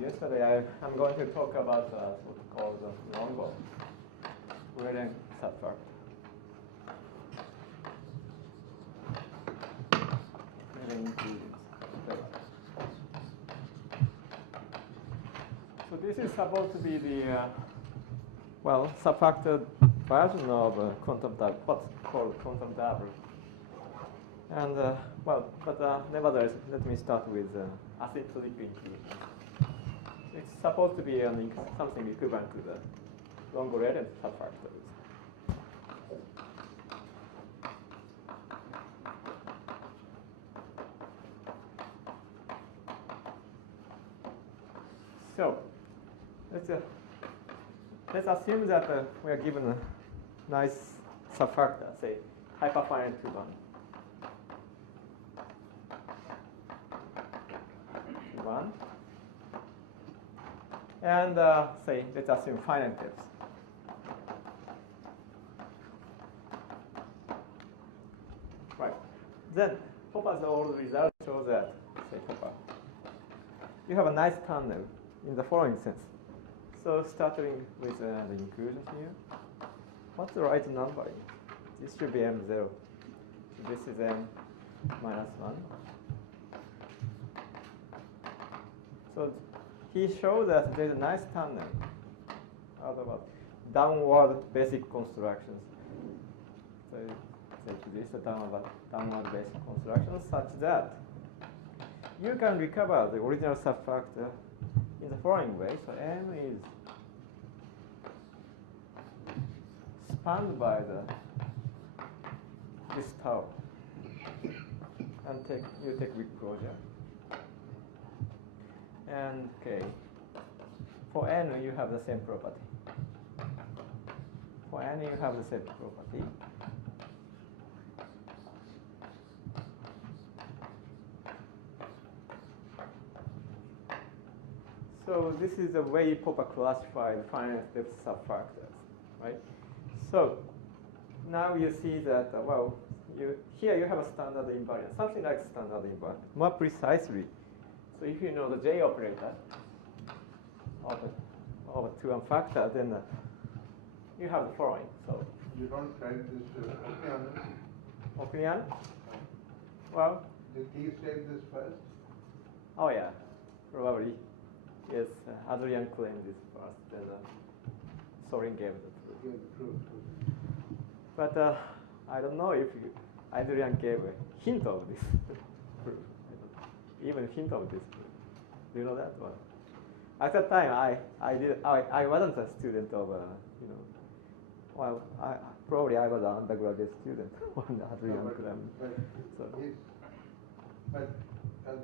yesterday, I'm going to talk about what's called the Longo gradient subfactor. So this is supposed to be the subfactor version of quantum double, what's called quantum double. And nevertheless, let me start with asymptotic inclusion. It's supposed to be something equivalent to the long gradient subfactors. So let's assume that we are given a nice subfactor, say hyperfinite one. And say, let's assume finite depth. Right. Then Popper's old results show that, say Popper, you have a nice tunnel in the following sense. So starting with the inclusion here, what's the right numbering? This should be M0. So this is M minus 1. So he showed that there's a nice tunnel out of downward basic constructions. So this is a downward basic construction such that you can recover the original subfactor in the following way. So M is spanned by this tau, and you take weak closure. And okay, for N you have the same property. For N you have the same property. So this is the way Popper classified finite depth subfactors, right? So now you see that here you have a standard invariant, something like standard invariant. More precisely, so if you know the J operator of a 2-1 factor, then you have the following. So you don't write this to Oclean? Well, did he say this first? Oh yeah, probably. Yes, Adrian claimed this first, then Sorin gave the proof. But I don't know if Adrian gave a hint of this proof, even a hint of this proof. Do you know that one? At that time, I wasn't a student of probably I was an undergraduate student when Adrian claimed. But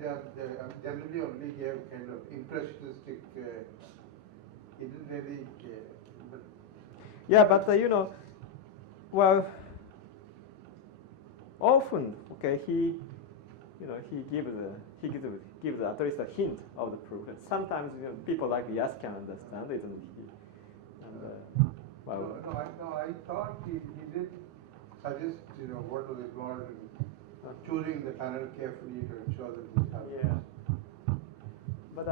they generally only gave kind of impressionistic. He didn't really. Yeah, but often he gives at least a hint of the proof. And sometimes people like Yas can understand it, No, I thought he did suggest what was involved in choosing the tunnel carefully to ensure that this happens. Yeah, but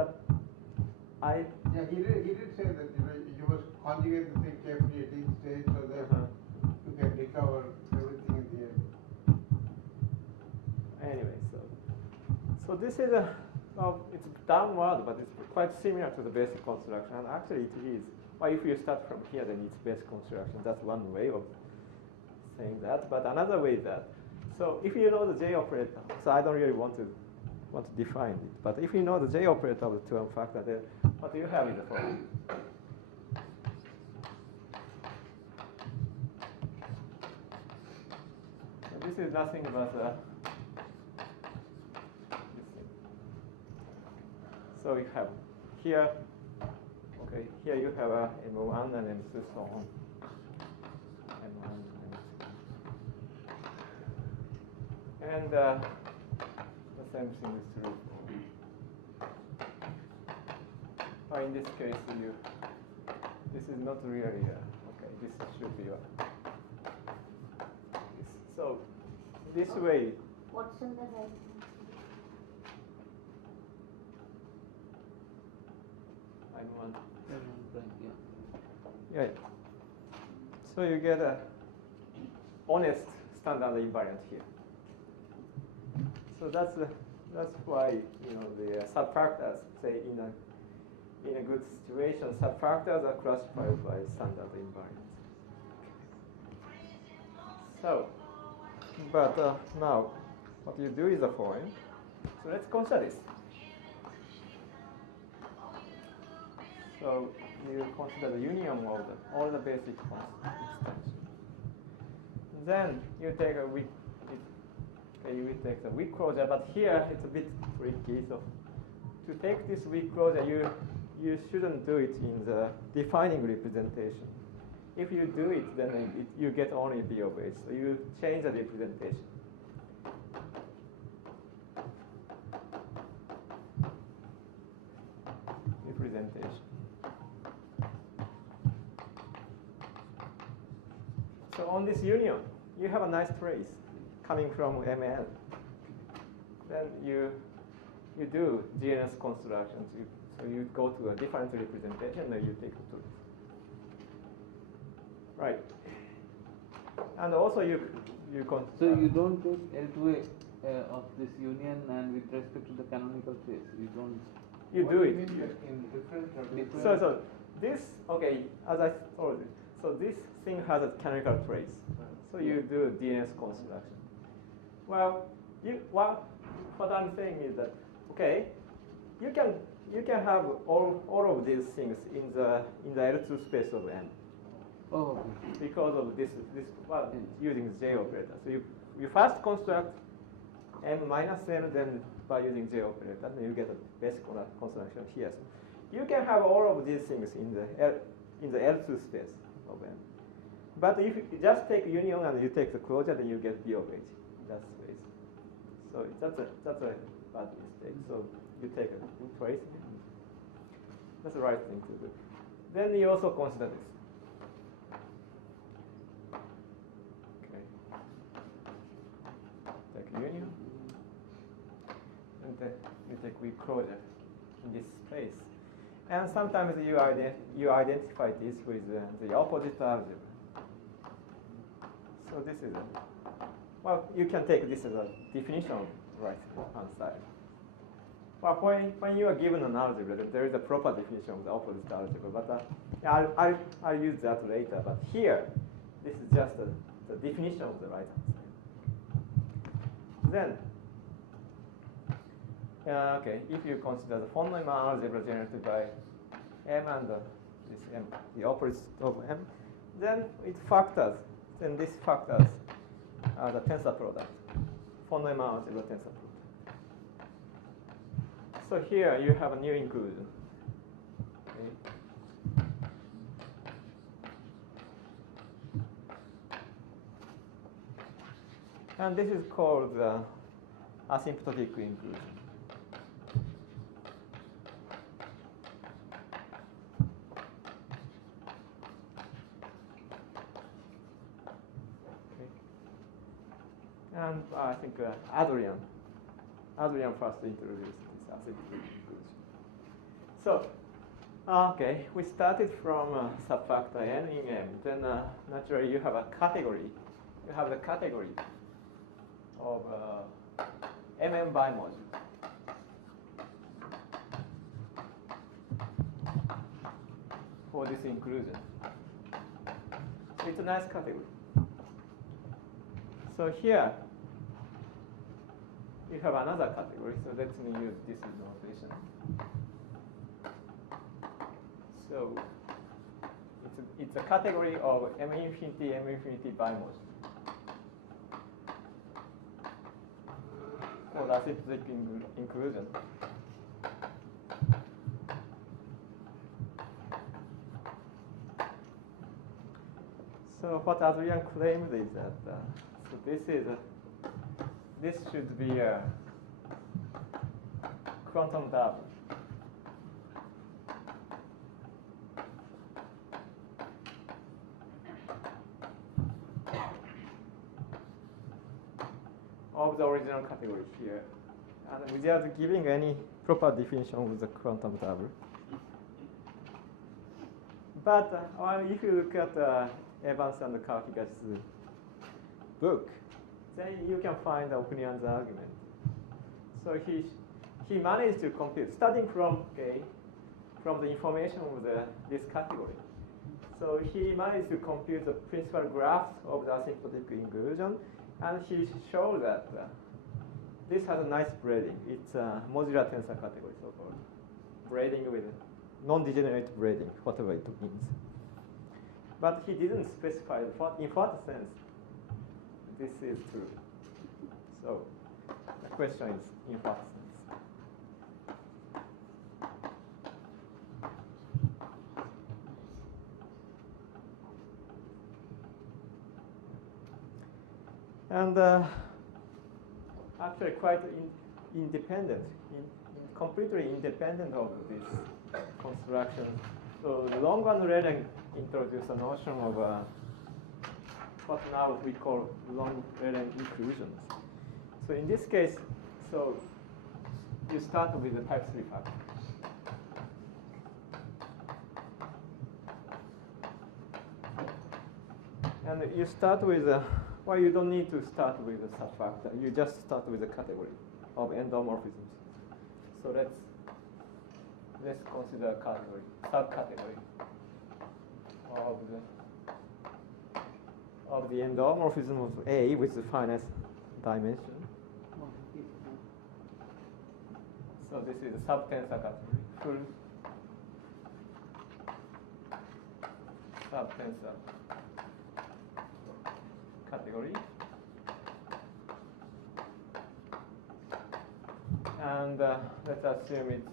he did say that you must conjugate the thing carefully at each stage so that you can recover everything in the end. Anyway, so this is it's downward, but it's quite similar to the basic construction. And actually, it is. Well, if you start from here, then it's basic construction. That's one way of saying that. But another way is that. So if you know the J operator, so I don't really want to define it. But if you know the J operator of the 2-1 factor, then what do you have in the following? So this is nothing but so you have here, here you have a M1 and M2 so on. M1 and M2. And the same thing is true. In this case, this is not really this should be so this way. What's in the head? M1. M1 prime, yeah. Yeah. So you get a honest standard invariant here. So that's why the subfactors, say in a good situation, subfactors are classified by standard invariance. So, but now what you do is the following. So let's consider this. So you consider the union of all the basic extensions. Then you take a weak. Okay, you will take the weak closure, but here it's a bit tricky. So to take this weak closure, you shouldn't do it in the defining representation. If you do it, then you get only B of H. So you change the representation. So on this union, you have a nice trace coming from ML. Then you do GNS constructions. So you go to a different representation, and you take the truth. Right. And also you So you don't take L2A of this union, and with respect to the canonical trace, you don't. You do it. In different. So this, okay, as I told you, so this thing has a canonical trace. So you do DNS construction. Well, what I'm saying is that, okay, you can have all of these things in the L2 space of M. Oh, okay. Because of this using J operator. So you first construct M minus N, then by using J operator, then you get a basic construction here. So you can have all of these things in the L2 space of M. But if you just take union and you take the closure, then you get B of H in that space. So that's a bad mistake. So you take a trace. That's the right thing to do. Then you also consider this. Union, and then you take weak closure in this space. And sometimes you identify this with the opposite algebra. So this is you can take this as a definition of right hand side. Well, when you are given an algebra, there is a proper definition of the opposite algebra, but I'll use that later. But here, this is just the definition of the right hand side. Then, okay, if you consider the von Neumann algebra generated by M and this M, the opposite of M, then it factors. Then these factors are the tensor product, von Neumann algebra tensor product. So here you have a new inclusion. Okay. And this is called asymptotic inclusion. Okay. And I think Adrian first introduced this asymptotic inclusion. So, okay, we started from subfactor n in M. Then naturally you have a category. You have the category of MM bimodule. For this inclusion. So it's a nice category. So here you have another category, so let me use this notation. So it's a category of M infinity bimodule. For asymptotic inclusion. So what Adrian claimed is that so this should be a quantum double. Of the original category here, and without giving any proper definition of the quantum double. But if you look at Evans and Kawakigash's book, then you can find the Okunian's argument. So he managed to compute, starting from from the information of this category. So he managed to compute the principal graphs of the asymptotic inclusion, and he showed that this has a nice braiding. It's a modular tensor category, so-called braiding with non-degenerate braiding, whatever it means. But he didn't specify in what sense this is true. So the question is, in what sense? And actually quite independent, completely independent of this construction. So Long and Reden introduced a notion of what now we call Long-Reden inclusions. So in this case, so you start with the type 3 factor. And you start with well, you don't need to start with a subfactor. You just start with a category of endomorphisms. So let's consider a category, subcategory of the endomorphism of A with the finite dimension. So this is a subtensor category, full subtensor category. And let's assume it's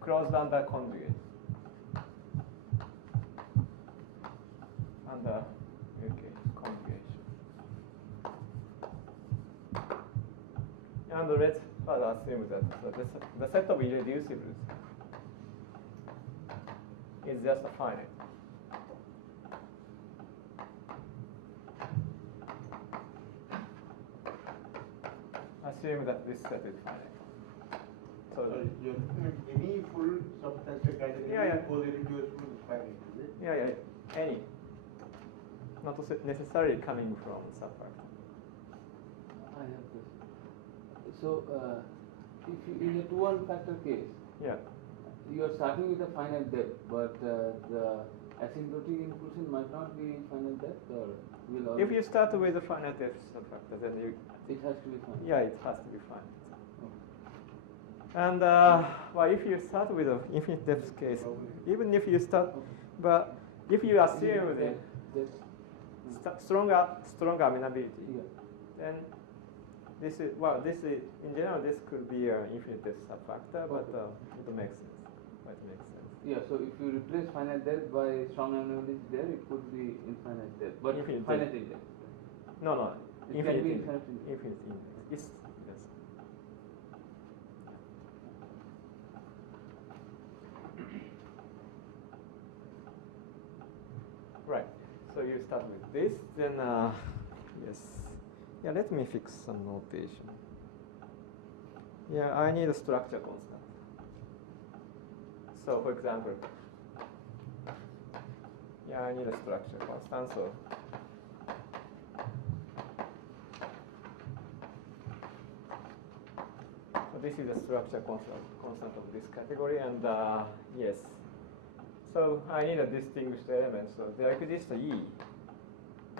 closed under conjugate. Under conjugation. And let's assume that the set of irreducibles is just a finite. Assume that this set is finite. So you're looking at any full subtensor category goes irreducible is finite, is it? Yeah, any. Not necessarily coming from subfactor. I have this. So, if you, in a 2-1 factor case, you are starting with a finite depth, but the asymptotic inclusion might not be finite depth, or will always. If you start with a finite depth subfactor, then it has to be finite. Yeah, it has to be finite. Okay. And well, if you start with an infinite depth case, even if you start, but if you assume the stronger amenability, then this is in general this could be an infinite depth subfactor, but it makes sense. It makes sense. Yeah. So if you replace finite depth by strong amenability, there it could be infinite depth, but infinite finite depth. index. No. It can be infinite index. Infinite index. Yes. Right. So you start with this, then yes. Yeah, let me fix some notation. Yeah, I need a structure constant. So for example, yeah, I need a structure constant. So this is a structure constant of this category, and yes. So I need a distinguished element. So there exists a E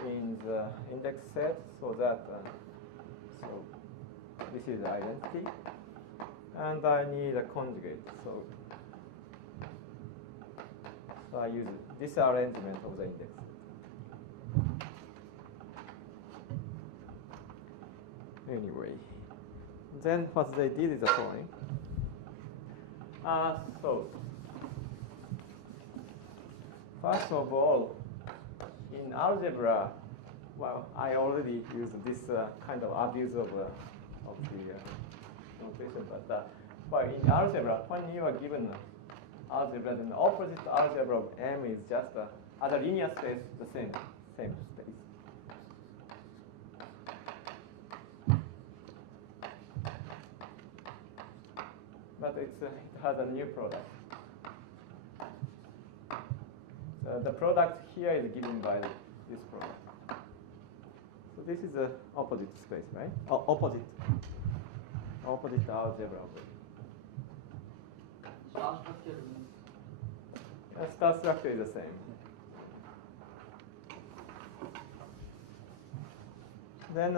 in the index set, so that so this is the identity, and I need a conjugate. So I use this arrangement of the index. Anyway, then what they did is the following. So first of all, in algebra, well, I already used this kind of abuse of the notation, but in algebra, when you are given algebra, then the opposite algebra of M is just as a linear space, the same space. But it has a new product. the product here is given by this product. So this is the opposite space, right? Opposite algebra. Star structure means? The star structure is the same. Then,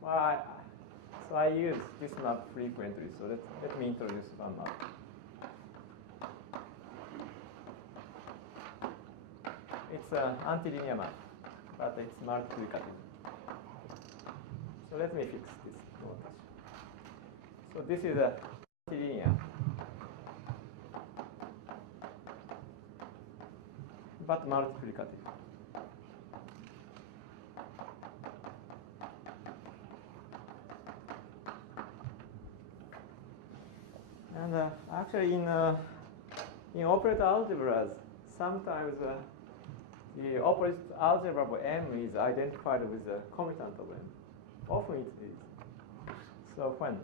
so I use this map frequently. So let me introduce one map. It's an antilinear map, but it's multiplicative. So let me fix this notation. So this is a antilinear, but multiplicative. And actually, in operator algebras, sometimes the opposite algebra of M is identified with the commutant of M. Often it is. So when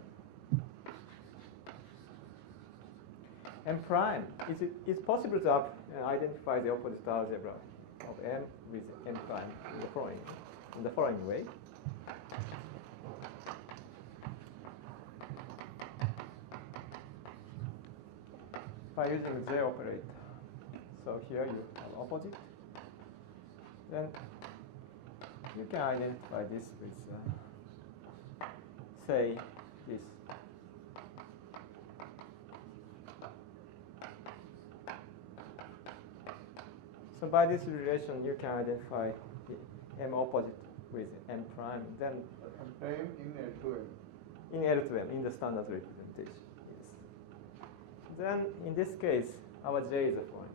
M prime, it's possible to identify the opposite algebra of M with M prime in the following way. By using the operator. So here you have opposite. Then you can identify this with, say, this. So by this relation, you can identify the M opposite with M prime. Then M prime in L2M. In L2M, in the standard representation. Then, in this case, our J is a point.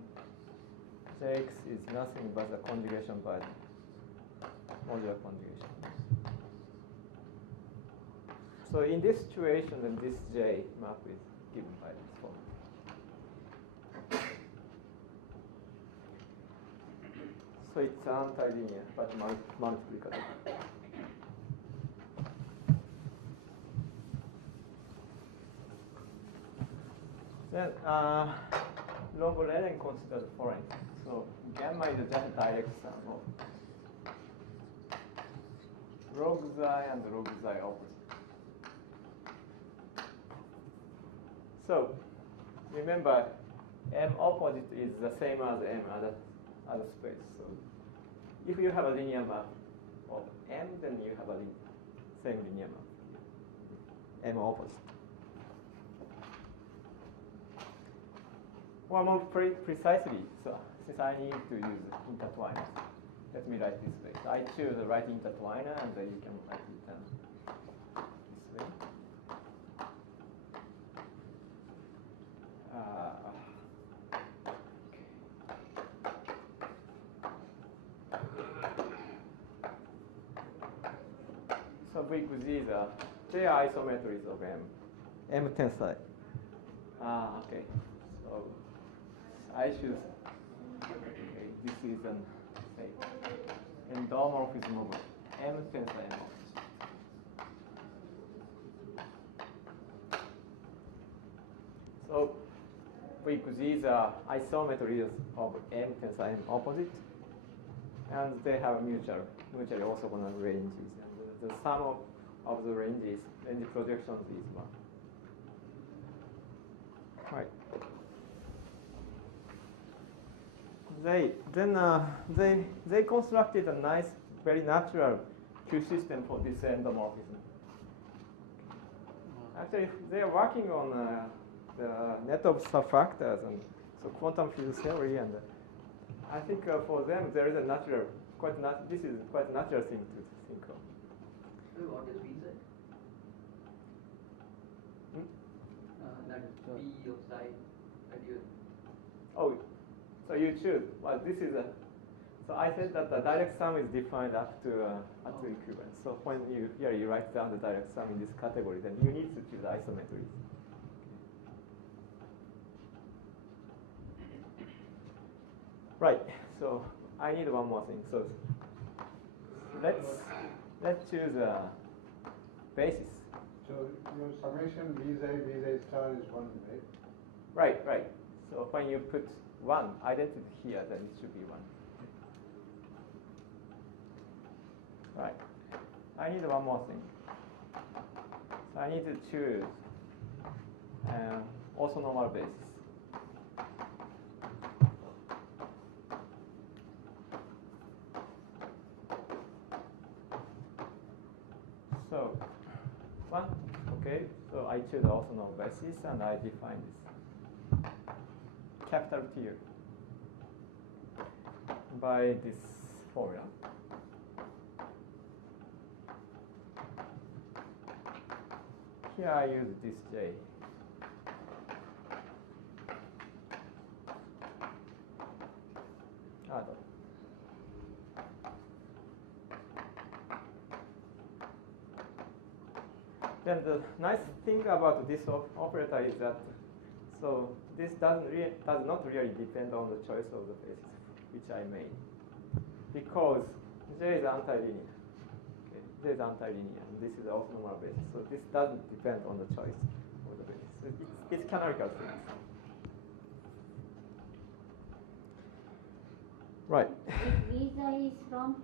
Jx is nothing but a conjugation by modular conjugation. So in this situation, then this J map is given by this form. So it's antilinear, but multiplicative. Then longo Leden considers foreign. So gamma is just a direct sum of log xi and log xi opposite. So remember, M opposite is the same as M other space. So if you have a linear map of M, then you have a same linear map. M opposite. Well, more precisely, so since I need to use intertwiners, let me write this way. So I choose the right intertwiner, and then you can write it down this way. So we could see they are isometries of M tensile. Okay. So I choose, okay, this is an endomorphism of M tensile M. So because these are isometries of M tensile M opposite, and they have mutually orthogonal ranges, and the sum of the ranges and the projections is 1. Right. They constructed a nice, very natural Q system for this endomorphism. Actually, they are working on the net of subfactors and so quantum field theory, and I think for them there is a natural, this is quite a natural thing to think of. What is V? That is P of psi that you. Oh, so you choose. Well, this is a. So I said that the direct sum is defined up to equivalence. So when you write down the direct sum in this category, then you need to choose isometries. Right. So I need one more thing. So let's choose a basis. So your summation V xi star is 1, right? Right. So when you put 1 identity here, then it should be 1. Right. I need one more thing. So I need to choose also normal basis. So 1, okay. So I choose also normal basis, and I define this capital T by this formula. Here I use this J. Then the nice thing about this operator is that, so this does not really depend on the choice of the basis which I made, because J is antilinear. Okay. J is antilinear, and this is also normal basis. So this doesn't depend on the choice of the basis. So it's canonical things. Right. This visa is from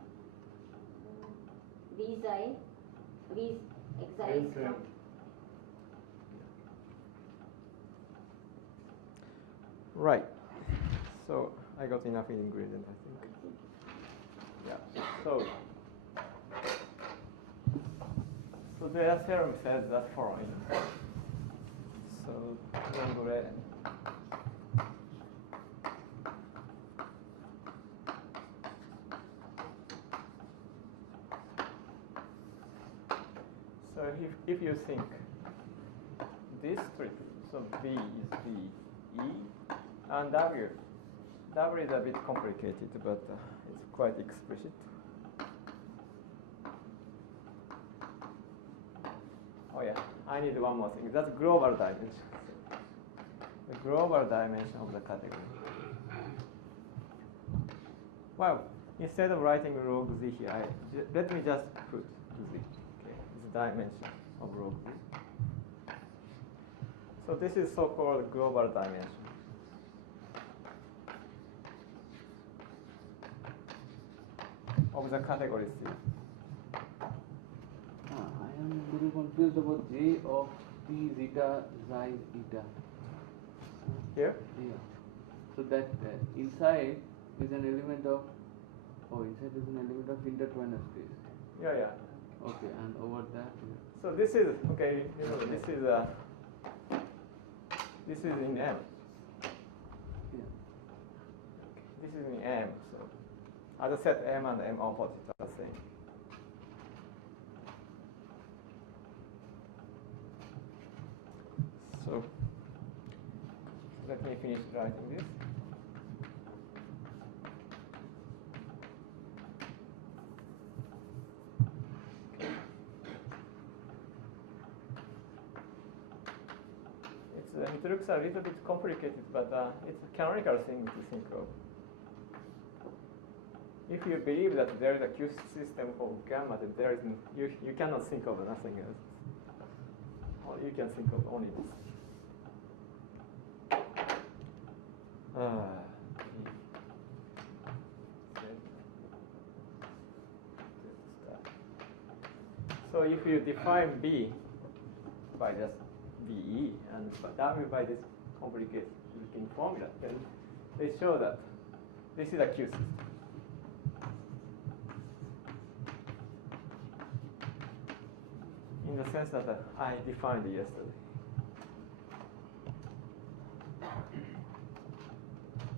visa. Exa is from. Right. So I got enough ingredient, I think. Yeah. So their theorem says that following. So so if you think this tree, so B is B, E, and W is a bit complicated, but it's quite explicit. Oh yeah, I need one more thing. That's global dimension. The global dimension of the category. Well, instead of writing log Z here, let me just put Z. Okay, it's the dimension of log Z. So this is so-called global dimension. Of the category C. I am a little confused about J of T zeta xi eta. Here? Yeah. So that inside is an element of, inside is an element of intertwiner space. Yeah, yeah. Okay, and over that. So this is, okay, this is in M. Yeah. This is in M. So as I said, M and M opposite are the same. So let me finish writing this. It looks a little bit complicated, but it's a canonical thing to think of. If you believe that there is a Q system of gamma, then there is you cannot think of nothing else. Or you can think of only this. So if you define B by just BE and W by this complicated looking formula, then they show that this is a Q system. In the sense that I defined yesterday.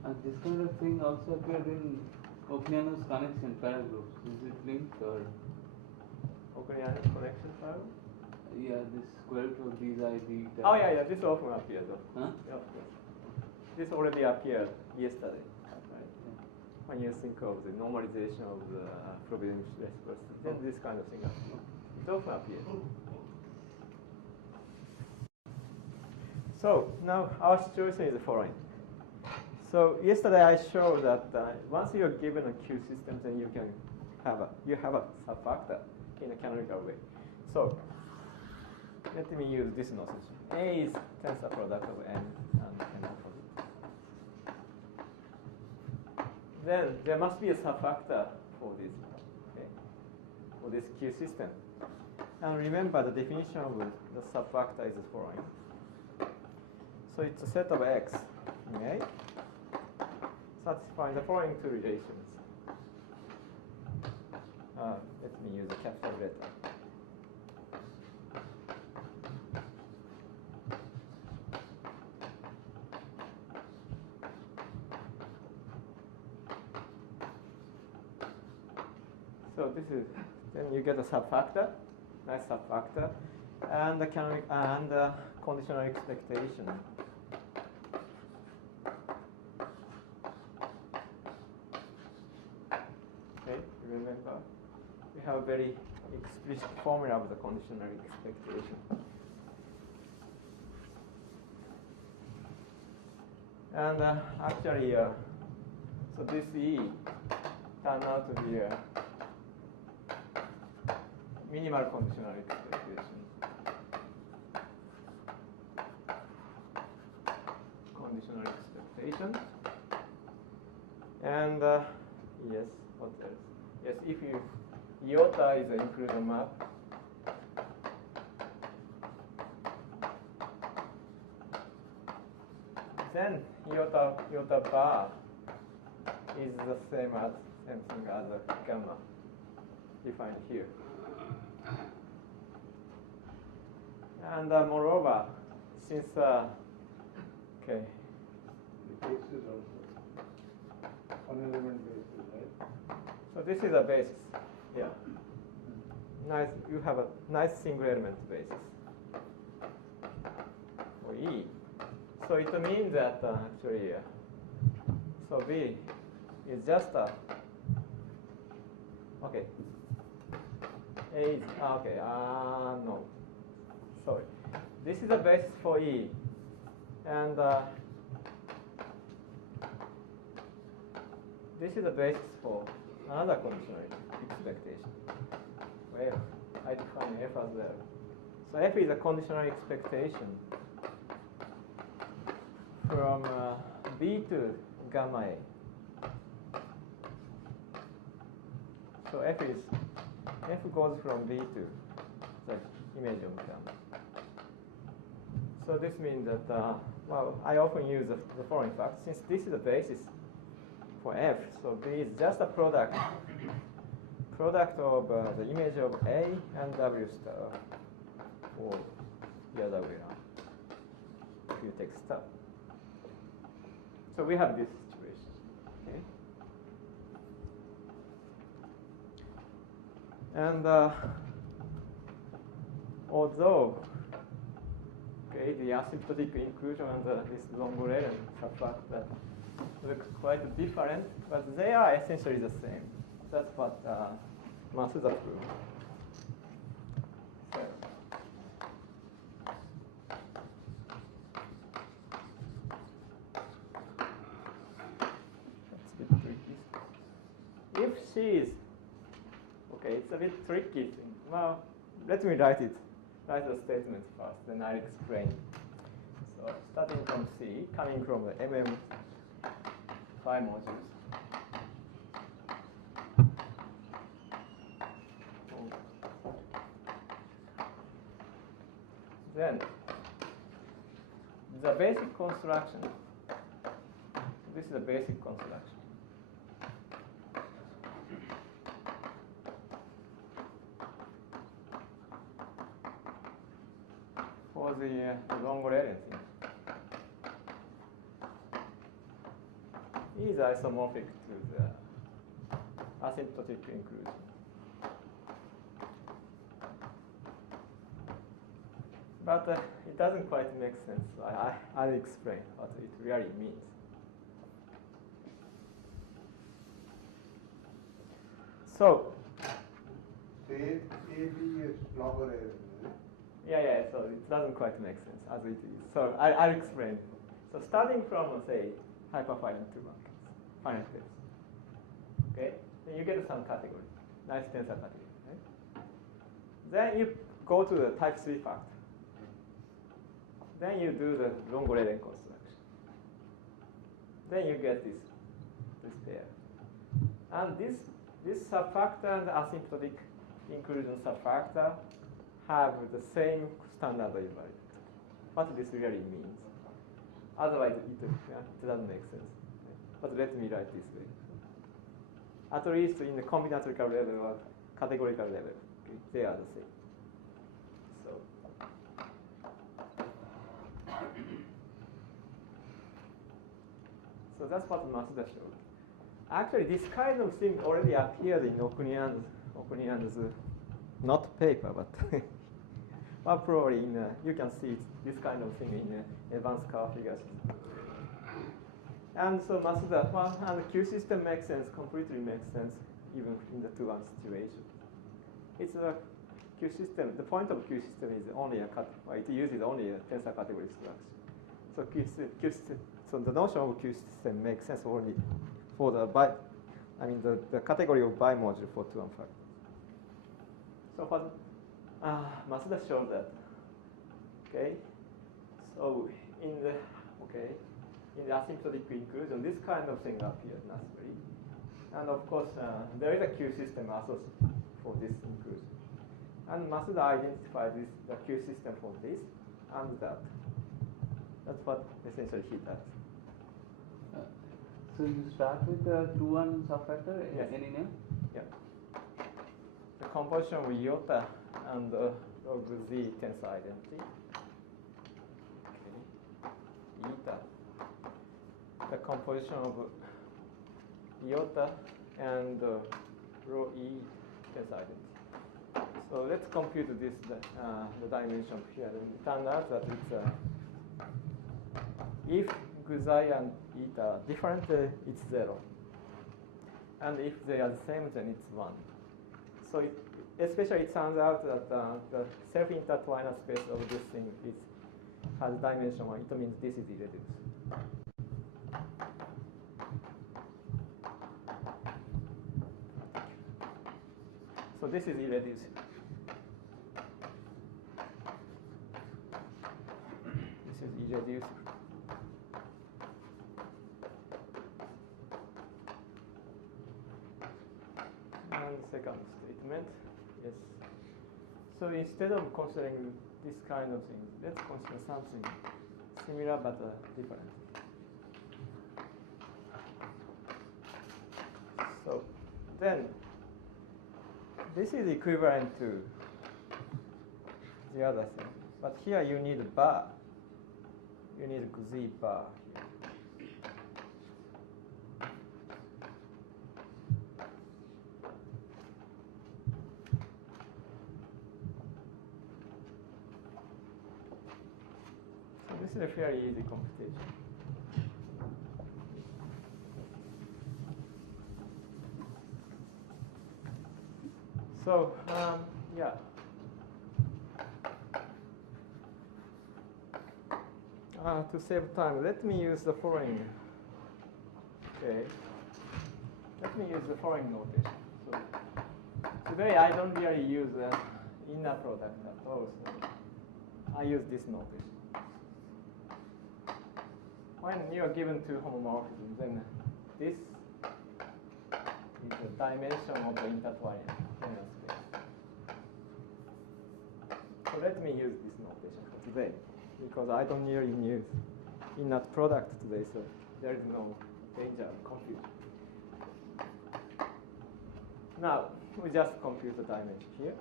And this kind of thing also appeared in Okniano's connection paragraphs. Is it linked or? Okniano's connection paragraph? Yeah, this square root of these ID. Oh yeah, this often appears. Huh? Yeah, yes. This already appeared yesterday, right? Yeah. When you think of the normalization of the probability reciprocity, then this kind of thing appears. It often appears. So now our situation is the following. So yesterday I showed that once you are given a Q system, then you can have a factor in a canonical way. So let me use this notation. A is tensor product of n and n opposite. then there must be a subfactor for this, okay, for this Q system. And remember the definition of the subfactor is the following. So it's a set of X in A satisfying the following two relations. Let me use a capital letter. So this is, then you get a subfactor, nice subfactor, and the conditional expectation. Okay, remember, we have a very explicit formula of the conditional expectation. And actually, so this E turned out to be a minimal conditional expectation. Conditional expectation. And yes, what else? Yes, if iota is an inclusion map, then iota bar is the same thing as a gamma defined here. And moreover, since okay, The basis also. One element basis, right? so this is a basis. Yeah. Nice. You have a nice single element basis for E. So it means that actually, so B is just a okay. A is okay. No. Sorry. This is a basis for E, and this is a basis for another conditional expectation. Well, I define F as well. So F is a conditional expectation from B to gamma A. So F goes from B to the image of gamma. So this means that, well, I often use the following fact. Since this is the basis for F, so B is just a product of the image of A and W star, or the other way around, if you take star. So we have this situation, okay? And although okay, the asymptotic inclusion and this Longorellian subfactor look quite different, but they are essentially the same. That's what Masuda proved. So, that's a bit tricky. If C is okay, it's a bit tricky. Well, let me write the statement first, then I'll explain. So starting from C, coming from the MM5 modules. Then the basic construction. This is the basic construction. For the Longorellian thing. E is isomorphic to the asymptotic inclusion. But it doesn't quite make sense. I'll explain what it really means. So, AB is Longorellian. yeah, so it doesn't quite make sense as it is. So I'll explain. So starting from, say, hyperfinite two buckets, finite space. Okay? Then you get some category, nice tensor category. Right? Then you go to the type 3 factor. Then you do the Longorellian construction. Then you get this pair. And this subfactor and asymptotic inclusion subfactor have the same standard evaluate. What this really means. Otherwise, it doesn't make sense. But let me write this way. At least in the combinatorial level or categorical level, okay, they are the same. So that's what Masuda showed. Actually, this kind of thing already appeared in Okunian's not paper, but well, probably in you can see this kind of thing in advanced curve figures. And so Masuda, well, and the Q system makes sense, completely makes sense, even in the 2-1 situation. It's a Q system. The point of Q system is only it uses only a tensor category structure. So so the notion of Q system makes sense only for the category of bimodule for 2-1 factors. So what Masuda showed that. Okay. So in the asymptotic inclusion, this kind of thing appears naturally. And of course, there is a Q system associated for this inclusion. And Masuda identified the Q system for this and that. That's what essentially he does. So you start with the 2-1 subfactor, yes. Any name? Yeah. The composition of iota and log Z tensor identity. Okay. Eta. The composition of iota and rho E tensor identity. So let's compute this the dimension here. And it turns out that it's if Guzai and eta are different, it's 0. And if they are the same, then it's 1. So especially it turns out that the self-intertwiner space of this thing has dimension 1. It means this is irreducible. So this is irreducible. This is irreducible. And second statement, yes. So instead of considering this kind of thing, let's consider something similar but different. So then, this is equivalent to the other thing. But here you need a bar. You need a Z bar here. So this is a fairly easy computation. So, yeah. To save time, let me use the following. Okay. Let me use the following notation. So today I don't really use inner product at all. So I use this notation. When you are given two homomorphisms, then this is the dimension of the intertwining inner space. So let me use this notation for today, because I don't really use inner product today, so there is no danger of confusion. Now, we just compute the dimension here.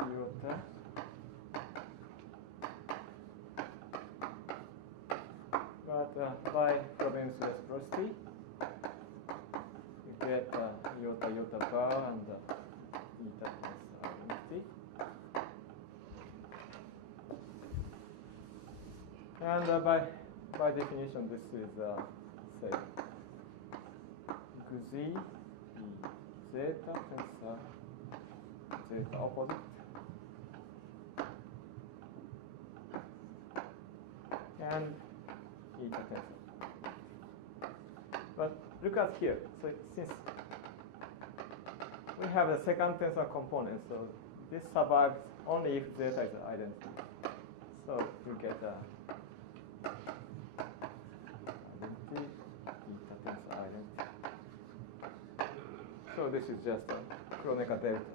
Iota. But by Frobenius reciprocity, you get iota bar and eta plus identity. And by definition, this is say Guzzi zeta tensor zeta opposite. And eta tensor. But look at here. So since we have a second tensor component, so this survives only if zeta is identity. So you get identity, eta tensor identity. So this is just a Kronecker delta.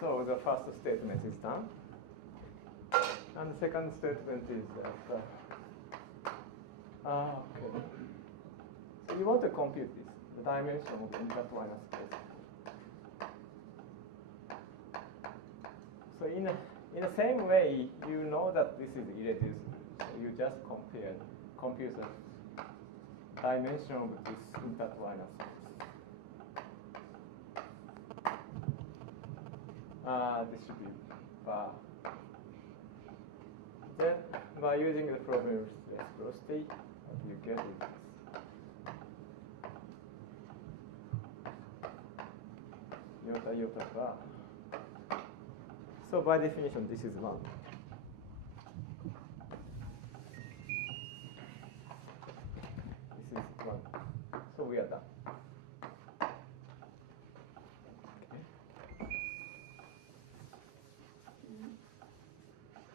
So the first statement is done. And the second statement is that, okay. So you want to compute this, the dimension of that minus space. So in the same way, you know that this is irreducible. So you just compute the dimension of this that minus space. This should be bar. Then, by using the problem reciprocity, what you get is this. Iota, iota, bar. So by definition, this is 1. This is 1. So we are done.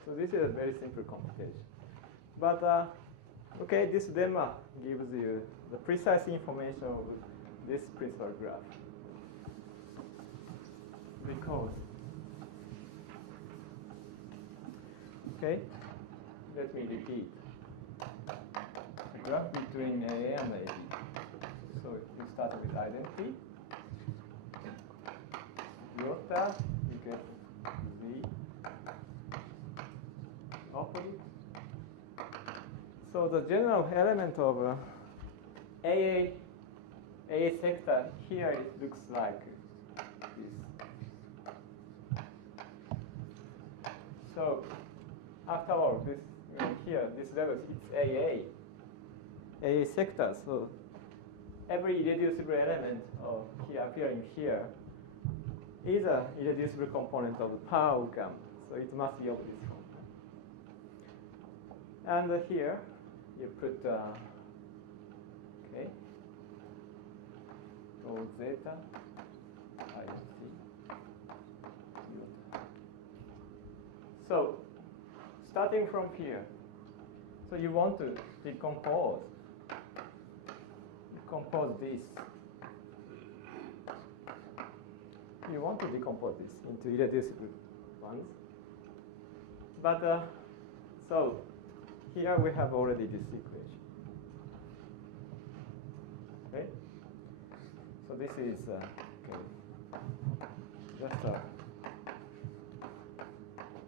So this is a very simple computation. But, okay, this lemma gives you the precise information of this principal graph. Because, okay, let me repeat. The graph between A and AB. So you start with identity. Iota, you get Z. Opposite. So the general element of AA sector here it looks like this. So after all, this here this level it's AA sector. So every irreducible element of here appearing here is an irreducible component of the power gamma. So it must be of this form. And here you put okay, rho zeta, IC, iota. So starting from here, so you want to decompose this. You want to decompose this into irreducible ones. But so here we have already this equation. Okay. So this is okay. Just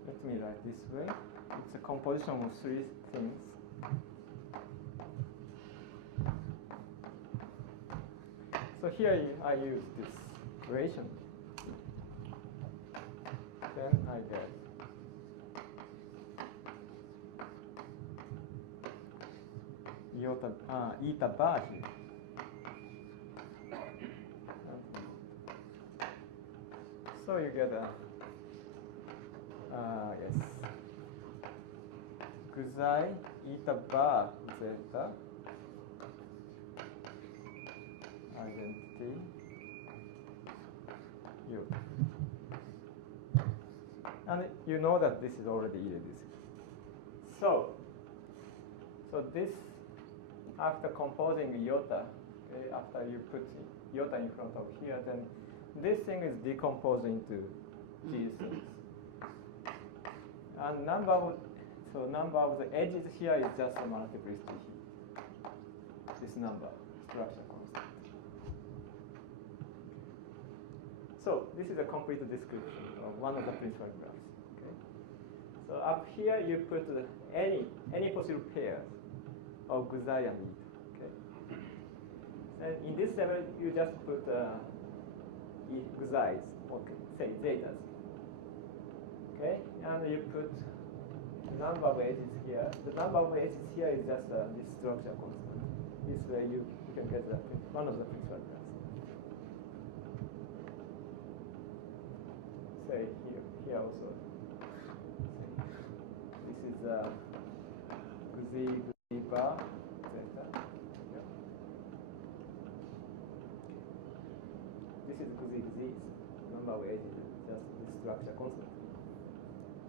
let me write this way. It's a composition of 3 things. So here I use this equation. Then I get eta bar here. So you get a yes. Guzai eta bar zeta identity u. And you know that this is already irreducible. So this after composing iota, okay, after you put iota in front of here, then this thing is decomposed into these things. And number of the edges here is just a multiplicity here. This number, structure constant. So this is a complete description of one of the principal graphs. Okay. So up here you put any possible pairs of Guzai and eta. Okay. And in this level you just put Guzais, okay, say zetas. Okay, and you put the number of edges here. The number of edges here is just this structure constant. This way you can get one of the principal graphs. Say here also. This is Guzi bar zeta. Yeah. this is disease. Number of edges is just this structure constant.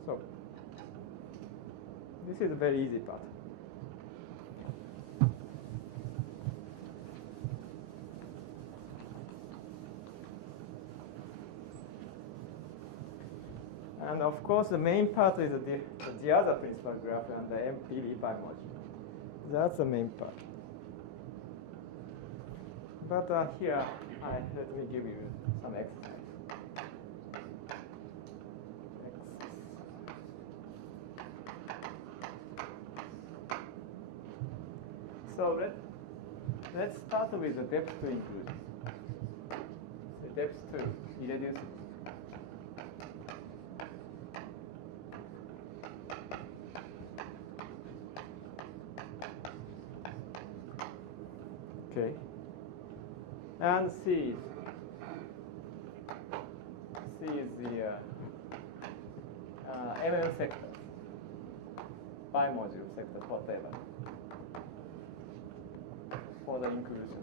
So this is a very easy part. And of course, the main part is the other principal graph and the MPV bimodule. That's the main part. But here, let me give you some exercise. So let's start with the depth to inclusion. The depth to irreducible. Okay. And C is the MM sector, bimodule sector, whatever, for the inclusion.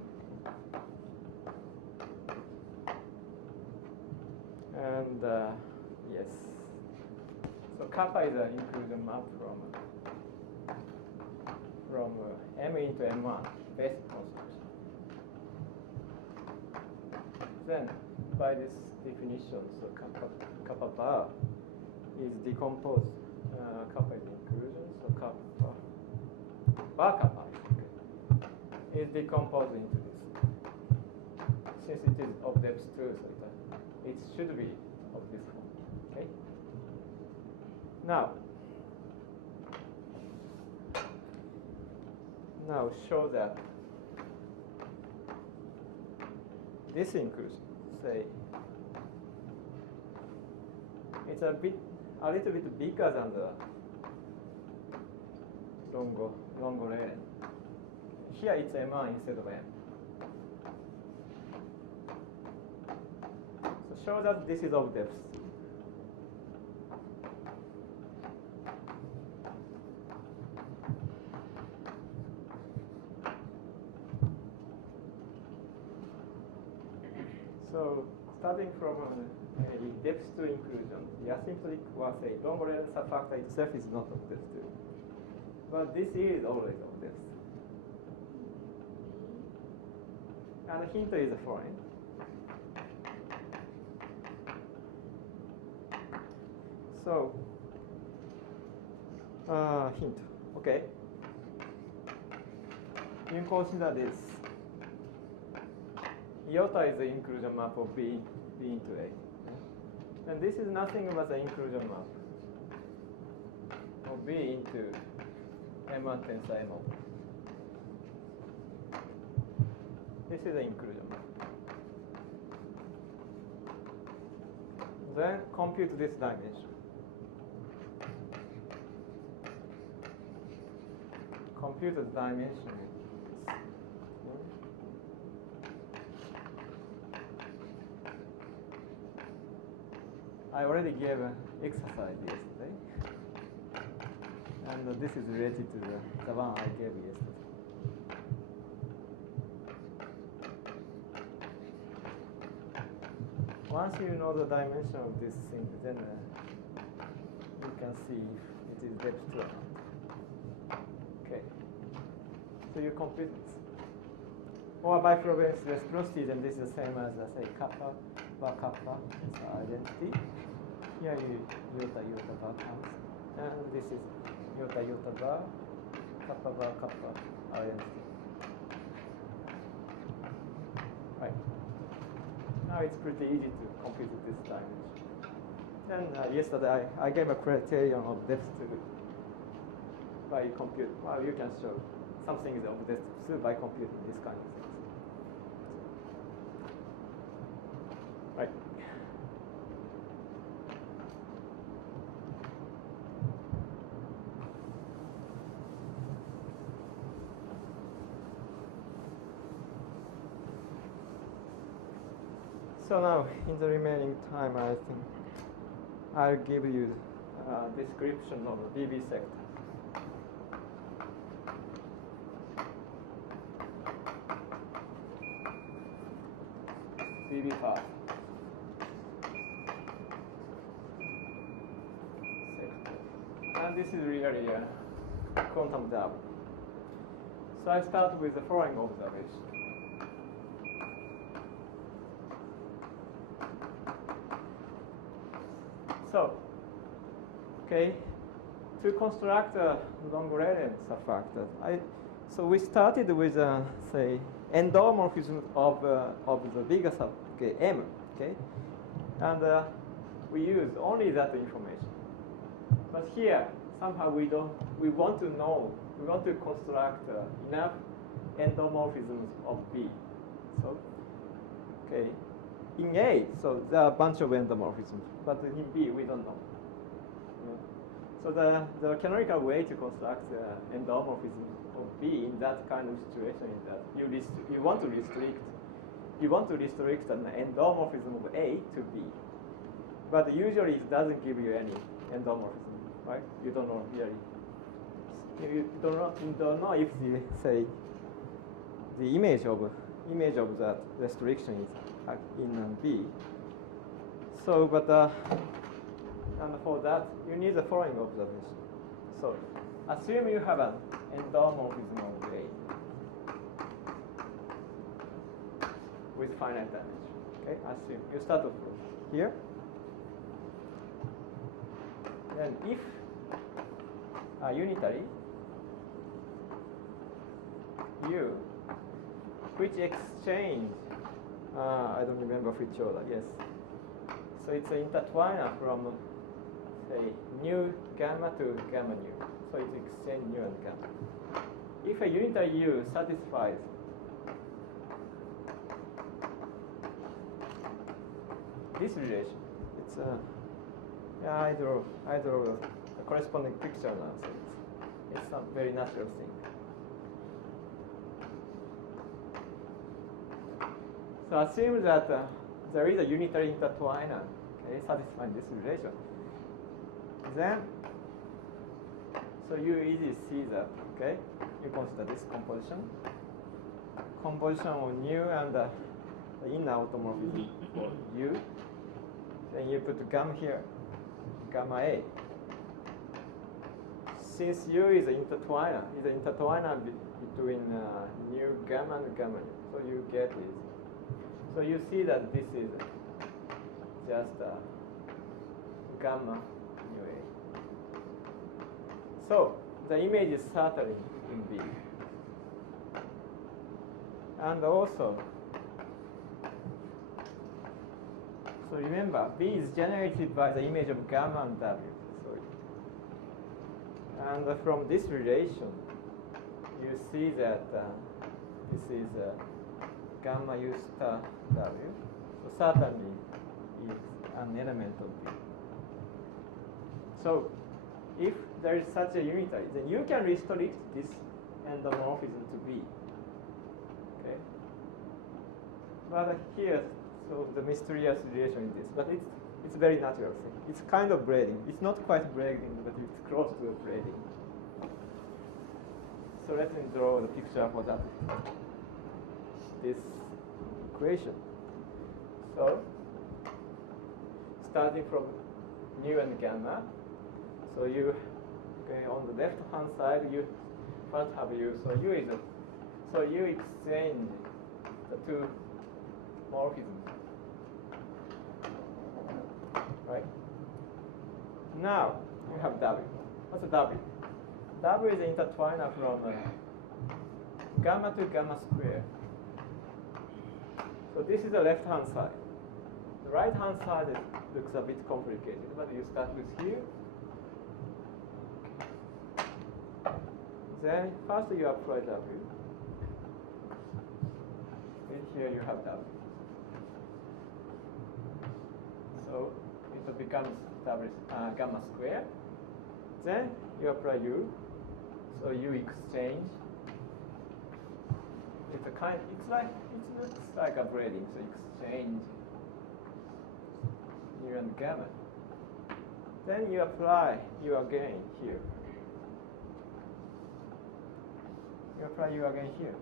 And yes, so kappa is an inclusion map from M into M1 basic construction. Then, by this definition, so kappa bar is decomposed. Kappa is inclusion, so kappa bar kappa is decomposed into this. Since it is of depth 2, so it should be of this form. Okay. Now show that this inclusion, say, it's a little bit bigger than the longo lane. Here it's M1 instead of M. So show that this is of depth. So starting from a depth to inclusion, the asymptotic was a longo lane subfactor itself is not of depth 2. But this is always of depth. And the hint is foreign. So, hint. Okay. You consider this. Iota is the inclusion map of B into A. And this is nothing but the inclusion map of B into M1 tensor M1. This is the inclusion map. Then compute this dimension. Compute the dimension. I already gave an exercise yesterday, and this is related to the one I gave yesterday. Once you know the dimension of this thing, then you can see if it is depth 2 or not. Okay. So you compute this. Or by Frobenius reciprocity, then this is the same as, say, kappa bar kappa is the identity. Here you iota bar comes, and this is iota bar kappa identity. Right. Now it's pretty easy to compute this dimension. And yesterday I gave a criterion of depth 2 by compute. Well, you can show something is of depth 2 by computing this kind of things. Right. So now, in the remaining time, I think I'll give you a description of the BB sector. CB path. And this is really a quantum dab. So I start with the following observation. So, okay, to construct a non-gradient subfactor, so we started with say endomorphism of the bigger sub, okay, M, okay, and we use only that information. But here somehow we want to know, we want to construct enough endomorphisms of B. So, okay, in A, so there are a bunch of endomorphisms, but in B we don't know. So the canonical way to construct endomorphism of B in that kind of situation is that you want to restrict an endomorphism of A to B, but usually it doesn't give you any endomorphism, right? You don't know really. You don't know if the image of that restriction is in B. So, but and for that, you need the following observation. So, assume you have an endomorphism of A with finite dimension. Okay, assume you start off here. Then, if unitary U, which exchange, I don't remember which order. Yes. So it's an intertwiner from say nu gamma to gamma nu. So it's exchange nu and gamma. If a unitary U satisfies this relation, it's yeah, I draw a corresponding picture now. So it's a very natural thing. So assume that there is a unitary intertwiner, okay, satisfying this relation. Then, so you easily see that, okay? You consider this composition. Composition of nu and the inner automorphism for U. Then you put gamma here, gamma A. Since U is an intertwiner, between nu gamma and gamma nu. So you get this. So you see that this is just gamma nu A. So the image is certainly in B. And also, so remember, B is generated by the image of gamma and W. And from this relation, you see that this is gamma U star W. So certainly is an element of B. So if there is such a unitary, then you can restrict this endomorphism to B. Okay. But here, so the mysterious relation is this. But it's a very natural thing. It's kind of braiding. It's not quite braiding, but it's close to braiding. So let me draw the picture for that. This equation. So starting from nu and gamma. So you, okay, on the left hand side, you first have U. So U is so you exchange the two morphisms. Right? Now you have W. What's a W? W is the intertwiner from gamma to gamma square. So this is the left hand side. The right hand side looks a bit complicated, but you start with here. Then first you apply W. And here you have W. So it becomes W, gamma square. Then you apply U. So you exchange. It looks like a braiding. So exchange U and gamma. Then you apply U again here. You apply U again here.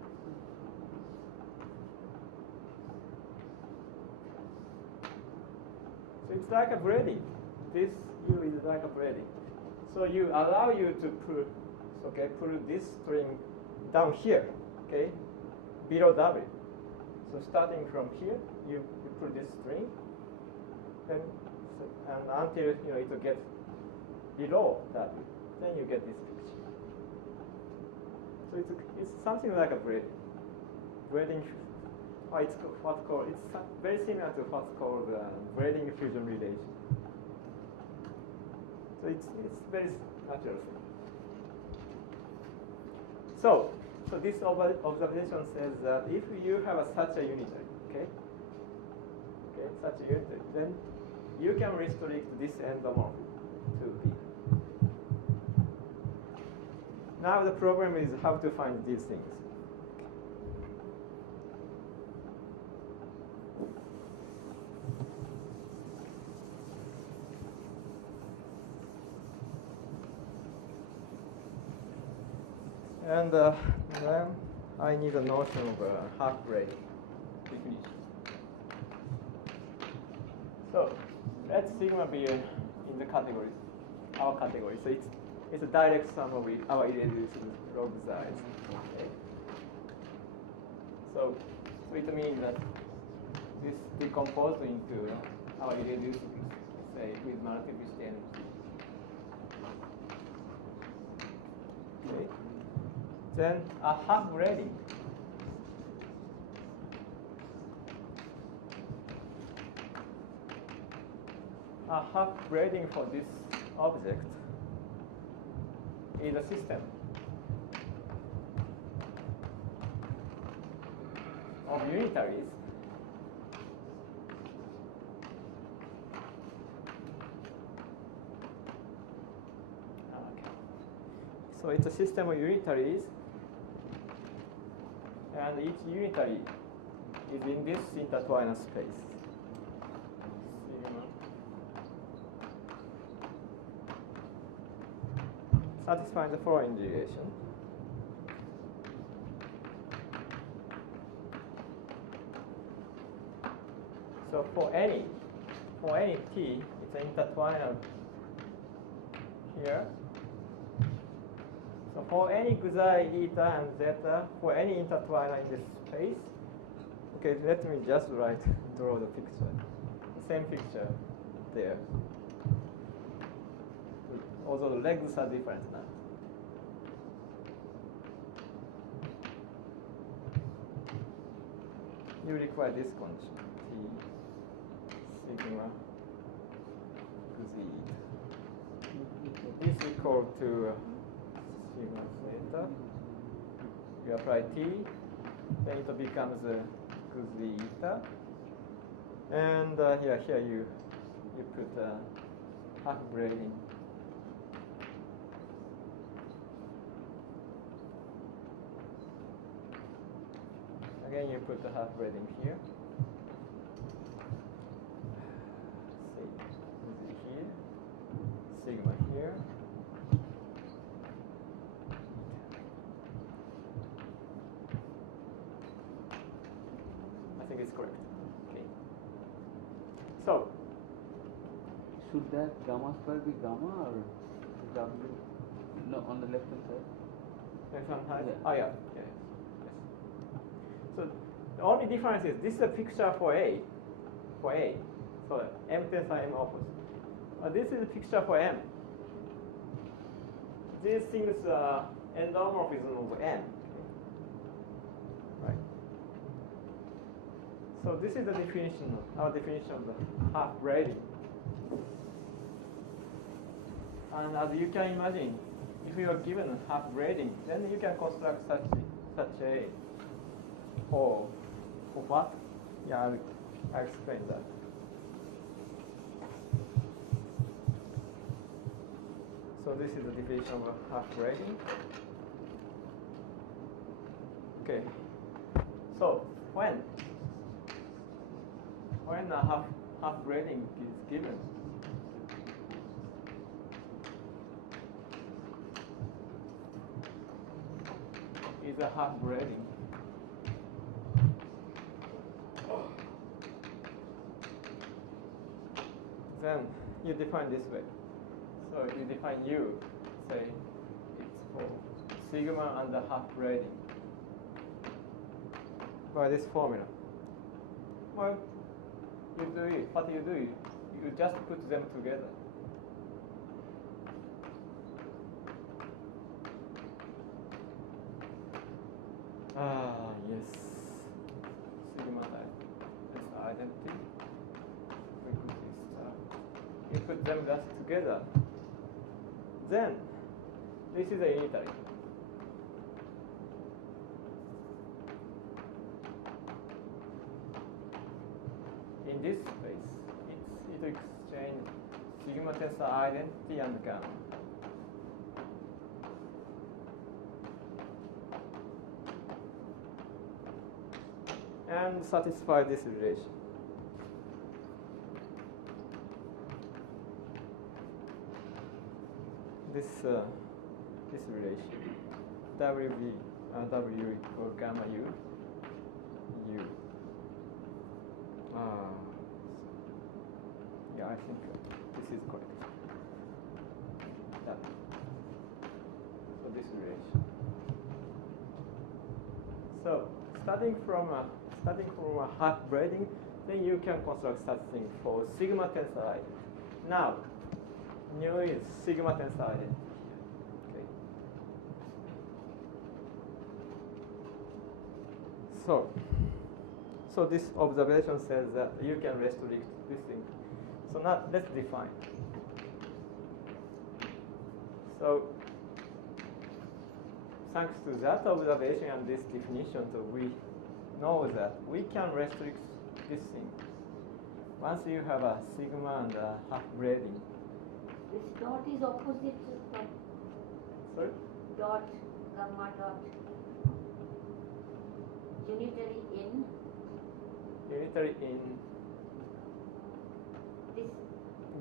it's like a braiding. This U is like a braiding. So you allow you to put, okay, put this string down here, okay, below W. So starting from here, you put this string, then and until it gets below W, then you get this picture. So it's something like a braiding. Braiding. It's what's called. It's very similar to what's called braiding fusion relation. So it's very natural thing. So this observation says that if you have such a unitary, such a unitary, then you can restrict this endomorphism to B. Now the problem is how to find these things. And then I need a notion of a half braid definition. So let sigma be in the category, our category. So it's a direct sum of our irreducible log size. Okay. So it means that this decomposed into our irreducible, say, with multiplicity energy. Okay. Then a half braiding. A half braiding for this object is a system of unitaries So it's a system of unitaries, and each unitary is in this intertwiner space. Sigma satisfying the following relation. So for any t, it's an intertwiner here. So for any guzai eta and zeta, for any intertwiner in this space, okay, let me just draw the picture. The same picture there. Although the legs are different now. You require this condition, T sigma guz eta. This equal to sigma zeta. You apply T, then it becomes guz eta. And here you put half braiding. Again, you put the half braiding here. See, here, sigma here. I think it's correct. Okay. So, should that gamma square be gamma or W? No, on the left hand side. Left hand side? Yeah. Oh yeah. Yes. So the only difference is this is a picture for A. So M tensor M opposite. This is a picture for M. These things are endomorphism of M. Right. So this is the definition, our definition of the half braiding. And as you can imagine, if you are given a half braiding, then you can construct such a for what? Yeah, I'll explain that. So this is the definition of a half braiding. Okay. So when a half braiding is given, is a half braiding. then you define this way. So you define U, say it's for sigma and a half braiding by this formula. Well, you do it. What you do, you just put them together. Yes. Sigma is identity. We put this. You put them just together. Then this is a unitary. In this space, it exchange sigma tensor identity and gamma. And satisfy this relation. This relation, W equal gamma U, yeah, I think this is correct. That. So this relation. So starting from a half braiding, then you can construct such thing for sigma tensor identity. Now, nu is sigma tensor identity here. Okay. So this observation says that you can restrict this thing. So now let's define. So thanks to that observation and this definition, so we know that we can restrict this thing. Once you have a sigma and a half braiding. This dot is opposite to the Sorry? dot, gamma dot. Unitary in this.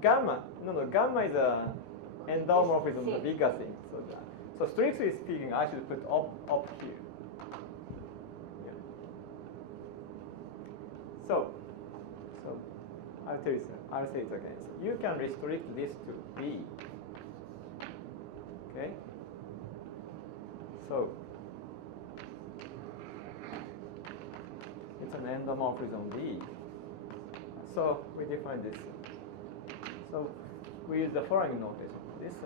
Gamma. No, gamma is a endomorphism, the bigger thing. So strictly speaking, I should put up here. Yeah. So I'll say it again. So you can restrict this to B. Okay. So it's an endomorphism B. So we define this. So we use the following notation. This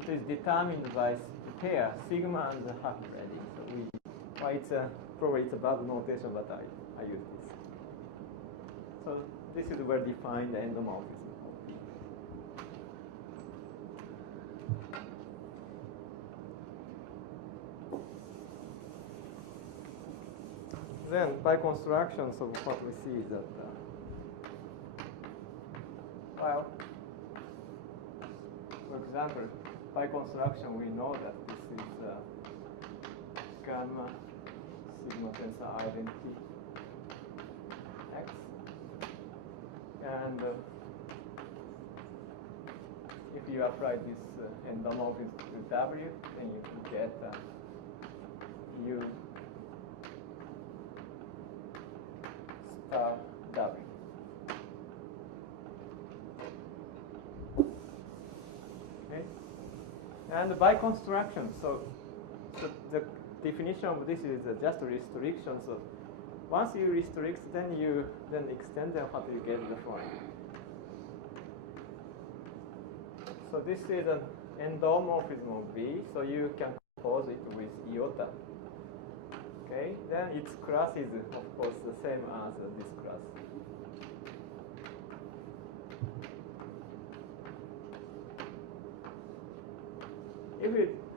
it is determined by pair sigma and half braiding. So it's probably it's a bad notation, but I use this. So this is where define the endomorphism. Then by construction, so what we see is that well, for example, by construction we know that this is gamma sigma tensor identity X, and if you apply this endomorphism to W, then you can get U star W. Okay, and by construction, so the definition of this is just a restriction. So once you restrict, then you extend them. How do you get the following? So this is an endomorphism of B. So you can compose it with iota. Okay, then its class is of course the same as this class.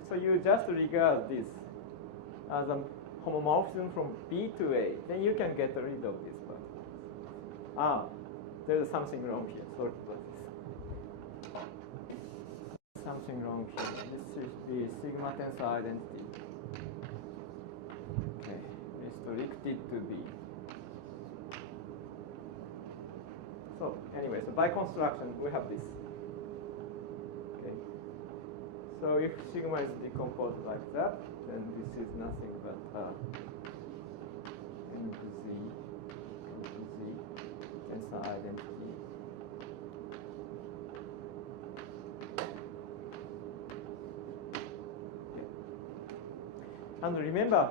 So you just regard this as a homomorphism from B to A, then you can get rid of this part. There's something wrong here. Sorry about this. Something wrong here. This is the sigma tensor identity. Okay, restricted to B. So anyway, so by construction we have this. Okay. So if sigma is decomposed like that, then this is nothing but N to Z tensor identity And remember,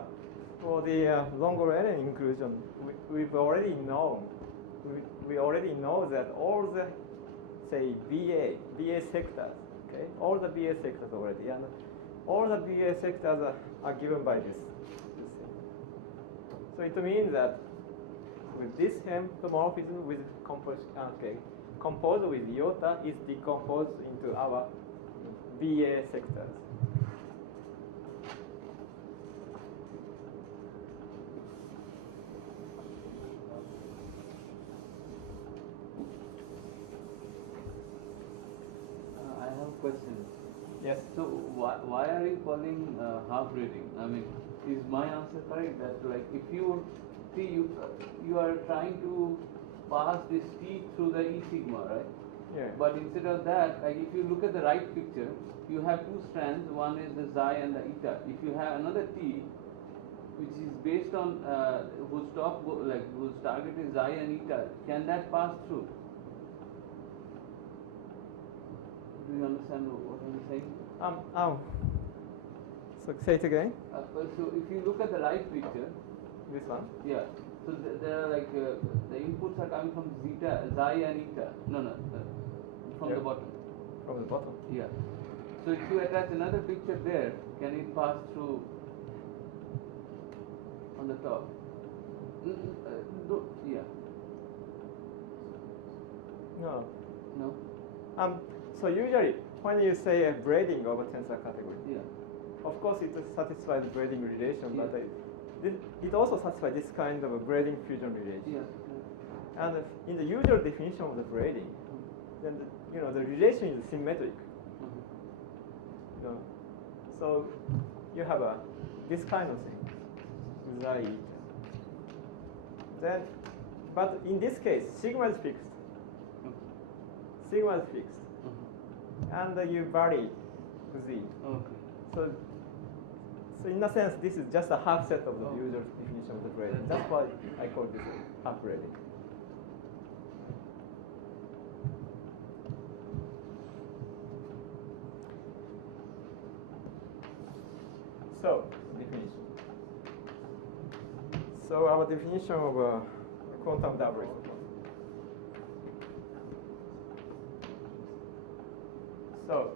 for the long-range inclusion, we already know that all the, say, BA sectors, okay, all the BA sectors already, and all the BA sectors are given by this thing. So it means that with this homomorphism with composed with iota is decomposed into our BA sectors. I have a question. Yes. So why are you calling half reading? I mean, is my answer correct? That like if you see you are trying to pass this T through the E sigma, right? Yeah. But instead of that, like if you look at the right picture, you have two strands. One is the xi and the eta. If you have another T, which is based on whose target is xi and eta, can that pass through? Do you understand what I'm saying? So say it again. So if you look at the right picture, This one. yeah. So there are like the inputs are coming from zeta, xi and eta. From the bottom. From the bottom. Yeah. So if you attach another picture there, can it pass through on the top? Yeah. No. No. So usually when you say a braiding of a tensor category, Yeah. of course it satisfies braiding relation, Yeah. but it also satisfies this kind of a braiding fusion relation. Yeah. And in the usual definition of the braiding, then the relation is symmetric. So you have this kind of thing, xi eta. Then, but in this case, sigma is fixed. Sigma is fixed, and you vary z. Okay. So in a sense, this is just a half set of the usual definition of the braiding. That's why I call this half braiding. So, definition. So our definition of a quantum doublet. So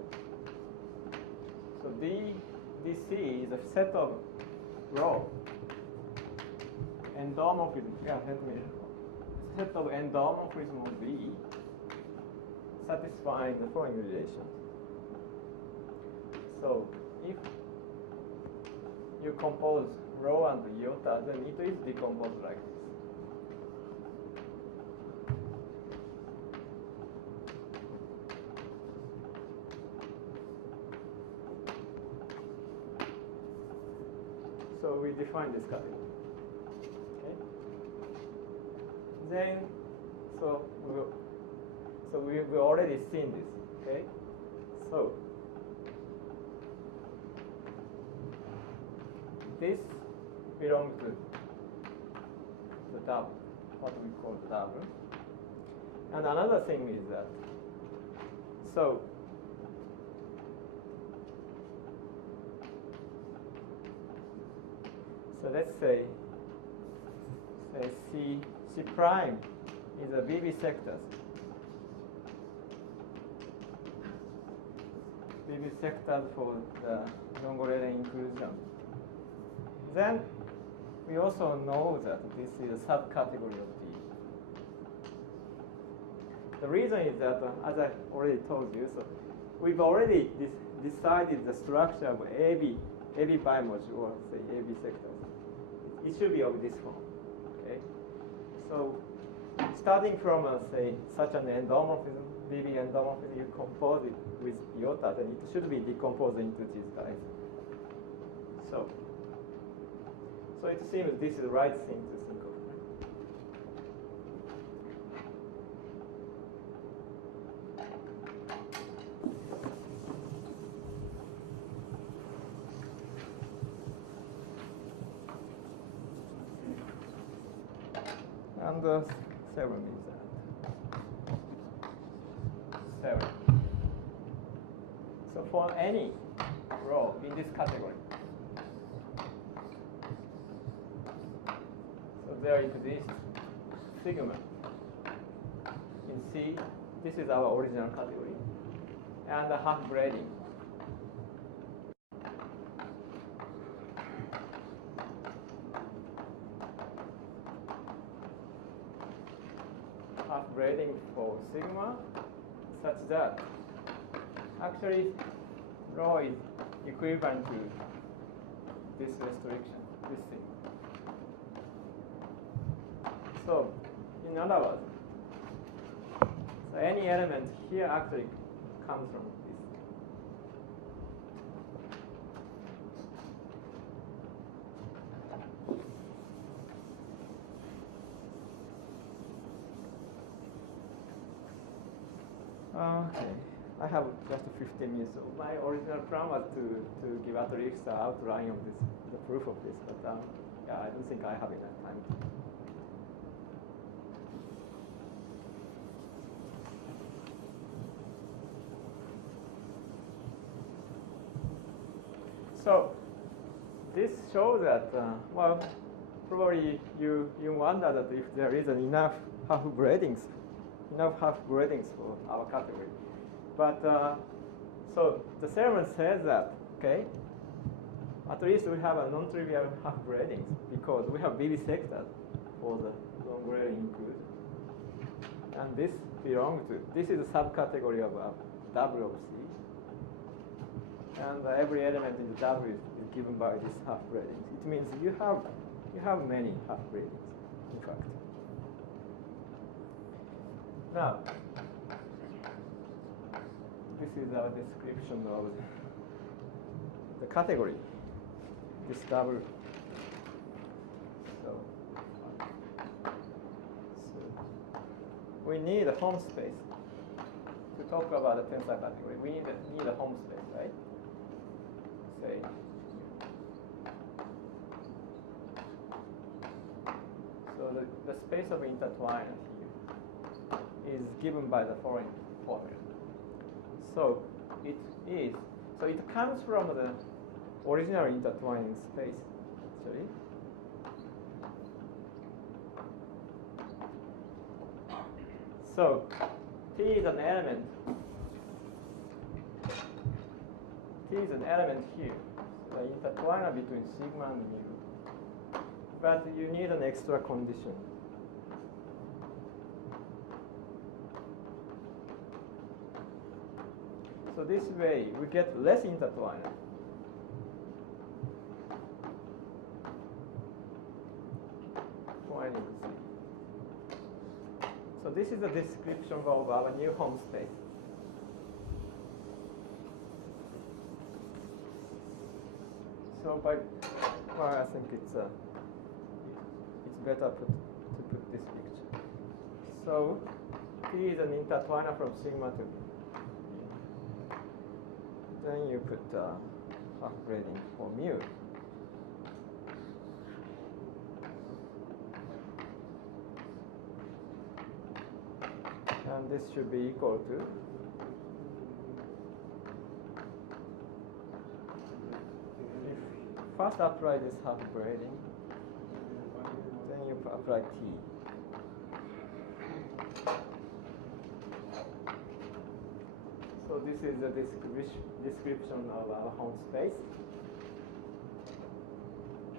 DC is a set of row endomorphism. Set of endomorphism of V satisfying the following relation. So if you compose rho and iota, then it is decomposed like this. So we define this category. Okay. Then, we've already seen this. Okay. So this belongs to the double, what we call double. And another thing is that, so let's say C prime is a BB sectors. BB sectors for the Longolela inclusion. Then we also know that this is a subcategory of D. The reason is that, as I already told you, so we've already decided the structure of AB bimodule, or say AB sectors. It should be of this form. Okay. So starting from say such an endomorphism, BB endomorphism, you compose it with iota, then it should be decomposed into these guys. So it seems this is the right thing to think of. And 7 is that. 7. So for any row in this category, there exists sigma in C. This is our original category, and the half braiding. Half braiding for sigma such that actually rho is equivalent to this restriction, this thing. So, in other words, so any element here actually comes from this. Okay, I have just 15 minutes. So my original plan was to give at least the outline of this, the proof of this, but yeah, I don't think I have enough time. So this shows that, well, probably you wonder that if there is enough half braidings for our category. But so the theorem says that, okay, at least we have a non-trivial half braidings because we have BB sectors for the non-grading input. And this belongs to, this is a subcategory of W of C. And every element in the W is given by this half braidings. It means you have many half braidings, in fact. Now, this is our description of the category, this W. So we need a home space to talk about the tensor category. We need a home space, right? Say. So the space of intertwine here is given by the following formula. So it comes from the original intertwining space, actually. So T is an element. T is an element here, the intertwiner between sigma and mu. But you need an extra condition. So this way, we get less intertwiner. So this is a description of our new home space. So well, I think it's better to put this picture. So T is an intertwiner from sigma to mu. Then you put half braiding for mu. And this should be equal to first apply this half braiding, then you apply T. So this is the description of our home space.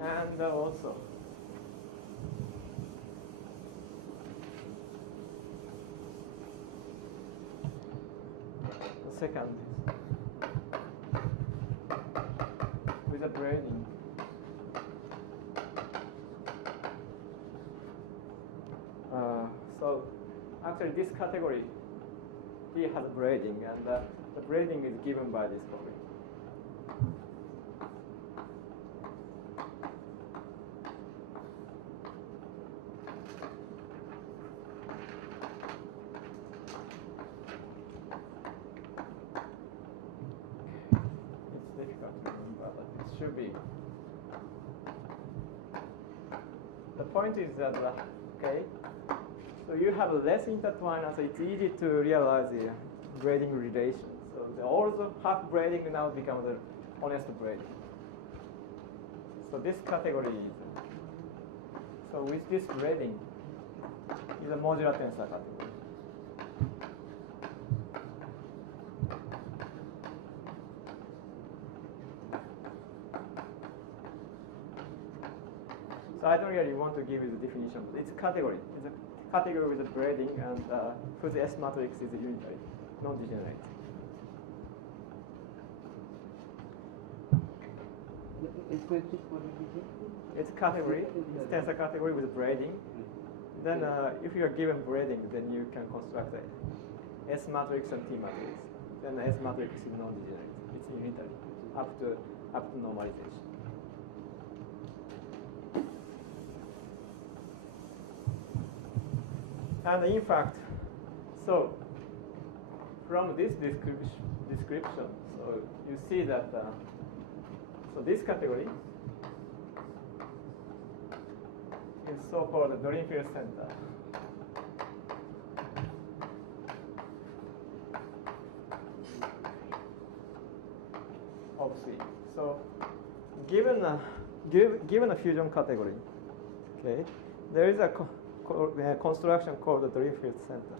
And also, the second with the braiding. So actually this category T has braiding, and the braiding is given by this formula. It's difficult to remember, but it should be. The point is that, okay, so you have less intertwiner, so it's easy to realize the braiding relation. So also half braiding now becomes an honest braiding. So this category is So with this braiding is a modular tensor category. So I don't really want to give you the definition. It's a category. It's a category with a braiding, and whose S matrix is unitary, non-degenerate. It's a category. It's tensor category with braiding. Then if you are given braiding, then you can construct a S matrix and T matrix. Then the S matrix is non-degenerate. It's unitary up to normalization. And in fact, so from this description, so you see that so this category is so-called dream field center of C. So given a fusion category, okay, there is a construction called the dream field center.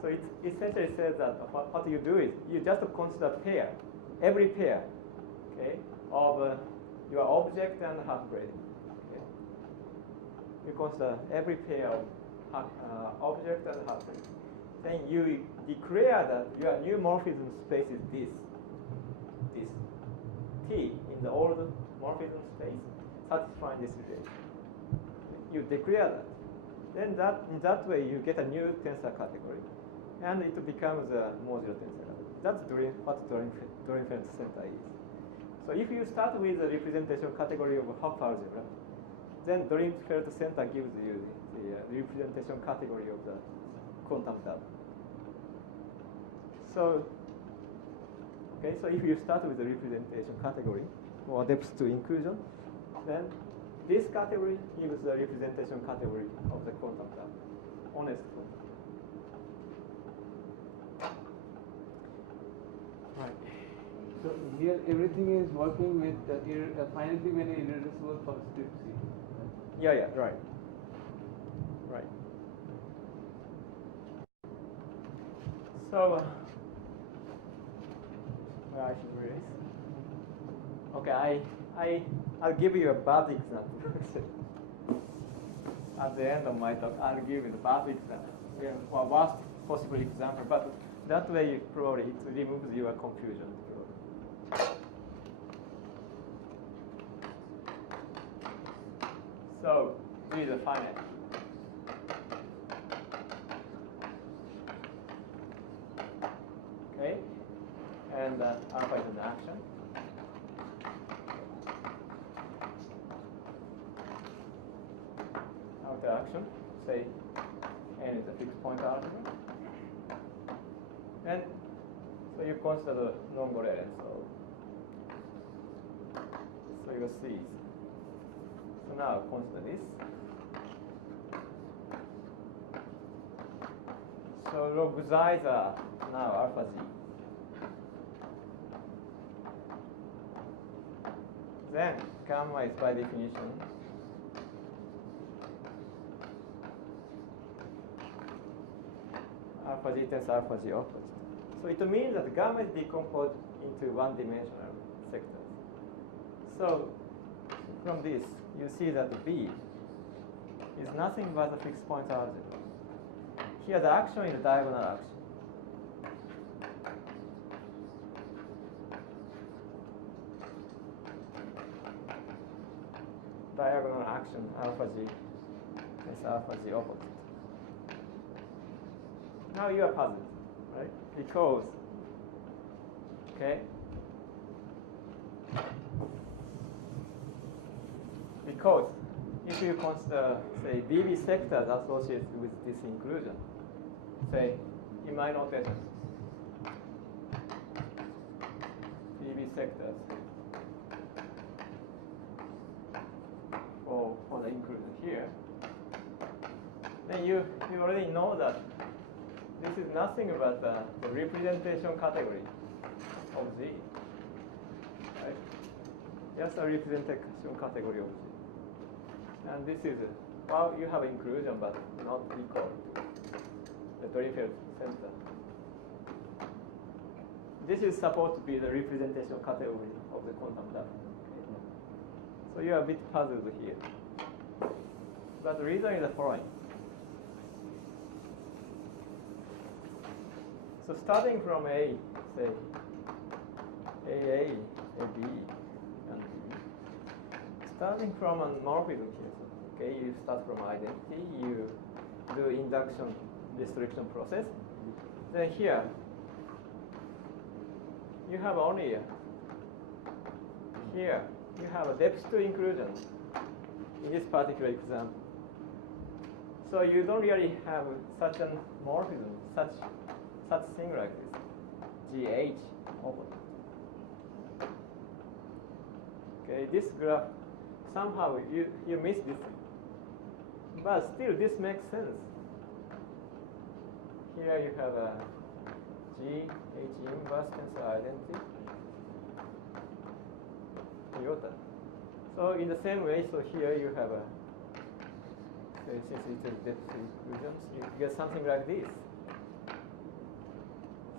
So it essentially says that what you do is you just consider pair, every pair, okay, of your object and half braiding. Okay. You consider every pair of object and half braiding. Then you declare that your new morphism space is this T in the old morphism space, satisfying this relation. You declare that. Then in that way you get a new tensor category, and it becomes a modular tensor category. That's what dream field center is. So if you start with the representation category of Hopf algebra, then dream field center gives you the representation category of the quantum dot. So okay, so if you start with the representation category or depth to inclusion, then this category gives the representation category of the quantum dot, honest quantum. Right. So here everything is working with finitely many irreducible for script C. Right? Yeah, right. Right. So, where I should erase. Okay, I'll give you a bad example. At the end of my talk, I'll give you the bad example. Yeah, well, worst possible example, but that way probably it removes your confusion. So this is a finite. Okay, and alpha is an action. Outer action, say n is a fixed point algebra. And so you consider the non-Gorlin, so you see. So now consider this. So log xi's are now alpha z. Then gamma is by definition alpha z times alpha z opposite. So it means that gamma is decomposed into one-dimensional sectors. So from this, you see that B is nothing but a fixed point algebra. Here the action is a diagonal action. Diagonal action alpha g is alpha g opposite. Now you are puzzled, right? Because, okay, because if you consider, say, BB sectors associated with this inclusion, say, in my notation, BB sectors for the inclusion here, then you already know that this is nothing but the representation category of Z, right? Just a representation category of Z. And this is well, you have inclusion, but not equal to the Dirichlet center. This is supposed to be the representation category of the quantum data. Okay. So you are a bit puzzled here. But the reason is the following. So starting from A, say AA, AB, and B. Starting from a morphism here, okay, you start from identity, you do induction restriction process. Then here, you have only here you have a depth to inclusion in this particular example. So you don't really have such a morphism, such thing like this, GH open. Okay, this graph somehow you miss this thing, but still this makes sense. Here you have a GH inverse tensor identity iota. So in the same way, so here you have a, since it's a depth inclusions, you get something like this.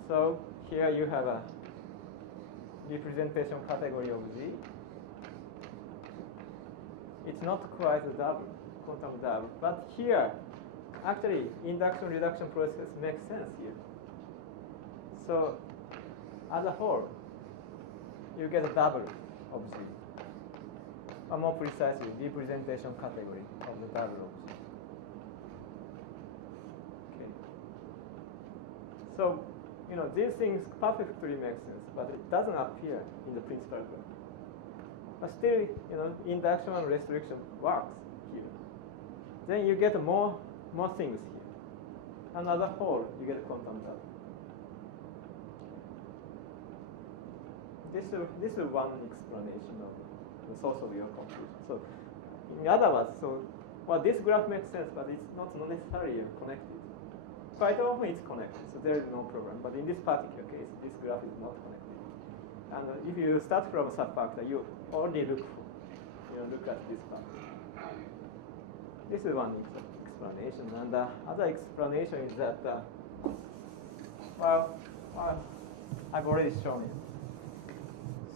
So here you have a representation category of G. It's not quite a double, quantum double, but here actually induction reduction process makes sense here. So as a whole, you get a double of G. Or more precisely, representation category of the double of G. Okay. So, you know, these things perfectly make sense, but it doesn't appear in the principal graph. But still, you know, induction and restriction works here. Then you get more things here. And as a whole, you get a quantum double. This is one explanation of the source of your confusion. So, in other words, well, this graph makes sense, but it's not necessarily connected. Quite often it's connected, so there is no problem. But in this particular case, this graph is not connected. And if you start from a subfactor, you only look at this part. This is one explanation, and the other explanation is that, well, I've already shown it.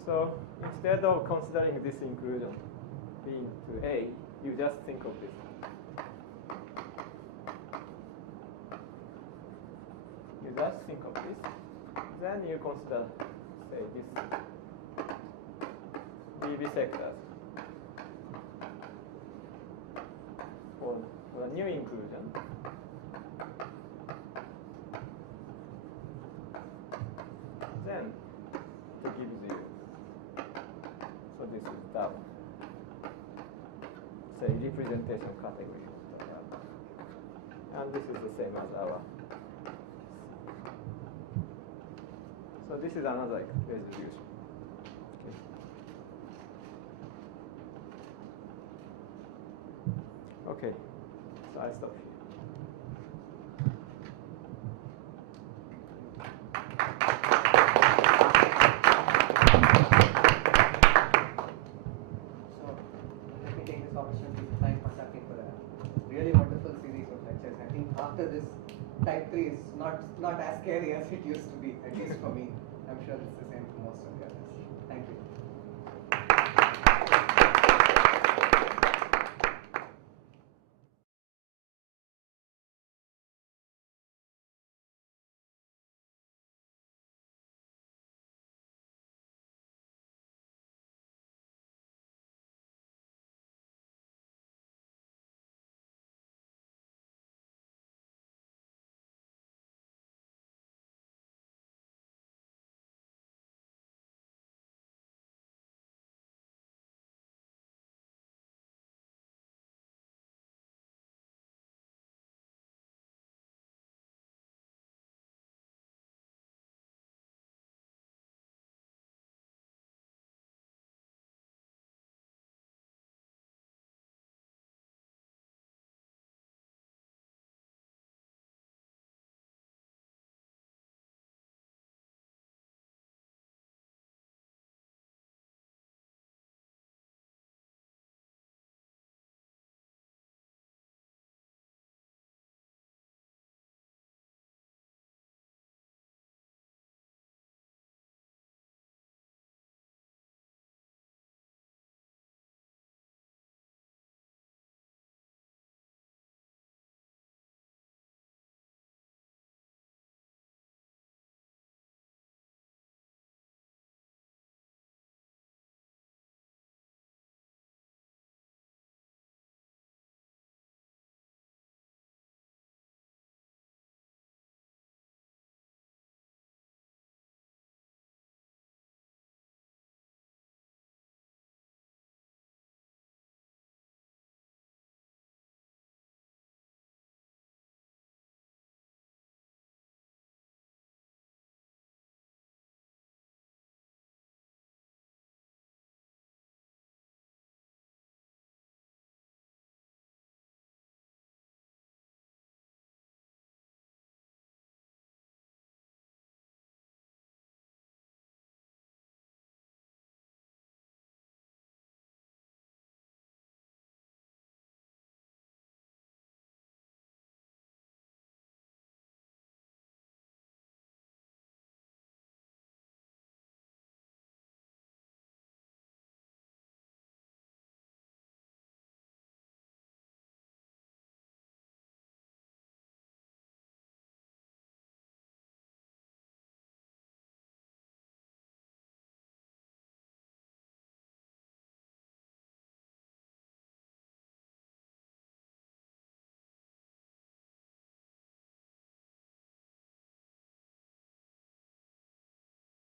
So instead of considering this inclusion being to A, you just think of this. You just think of this. Then you consider, say, this BB sectors for a new inclusion. Then it gives you. So this is double. Say representation category. And this is the same as our. So this is another resolution. Okay. So I stop here. After this, type 3 is not as scary as it used to be, at least for me. I'm sure it's the same for most of the others.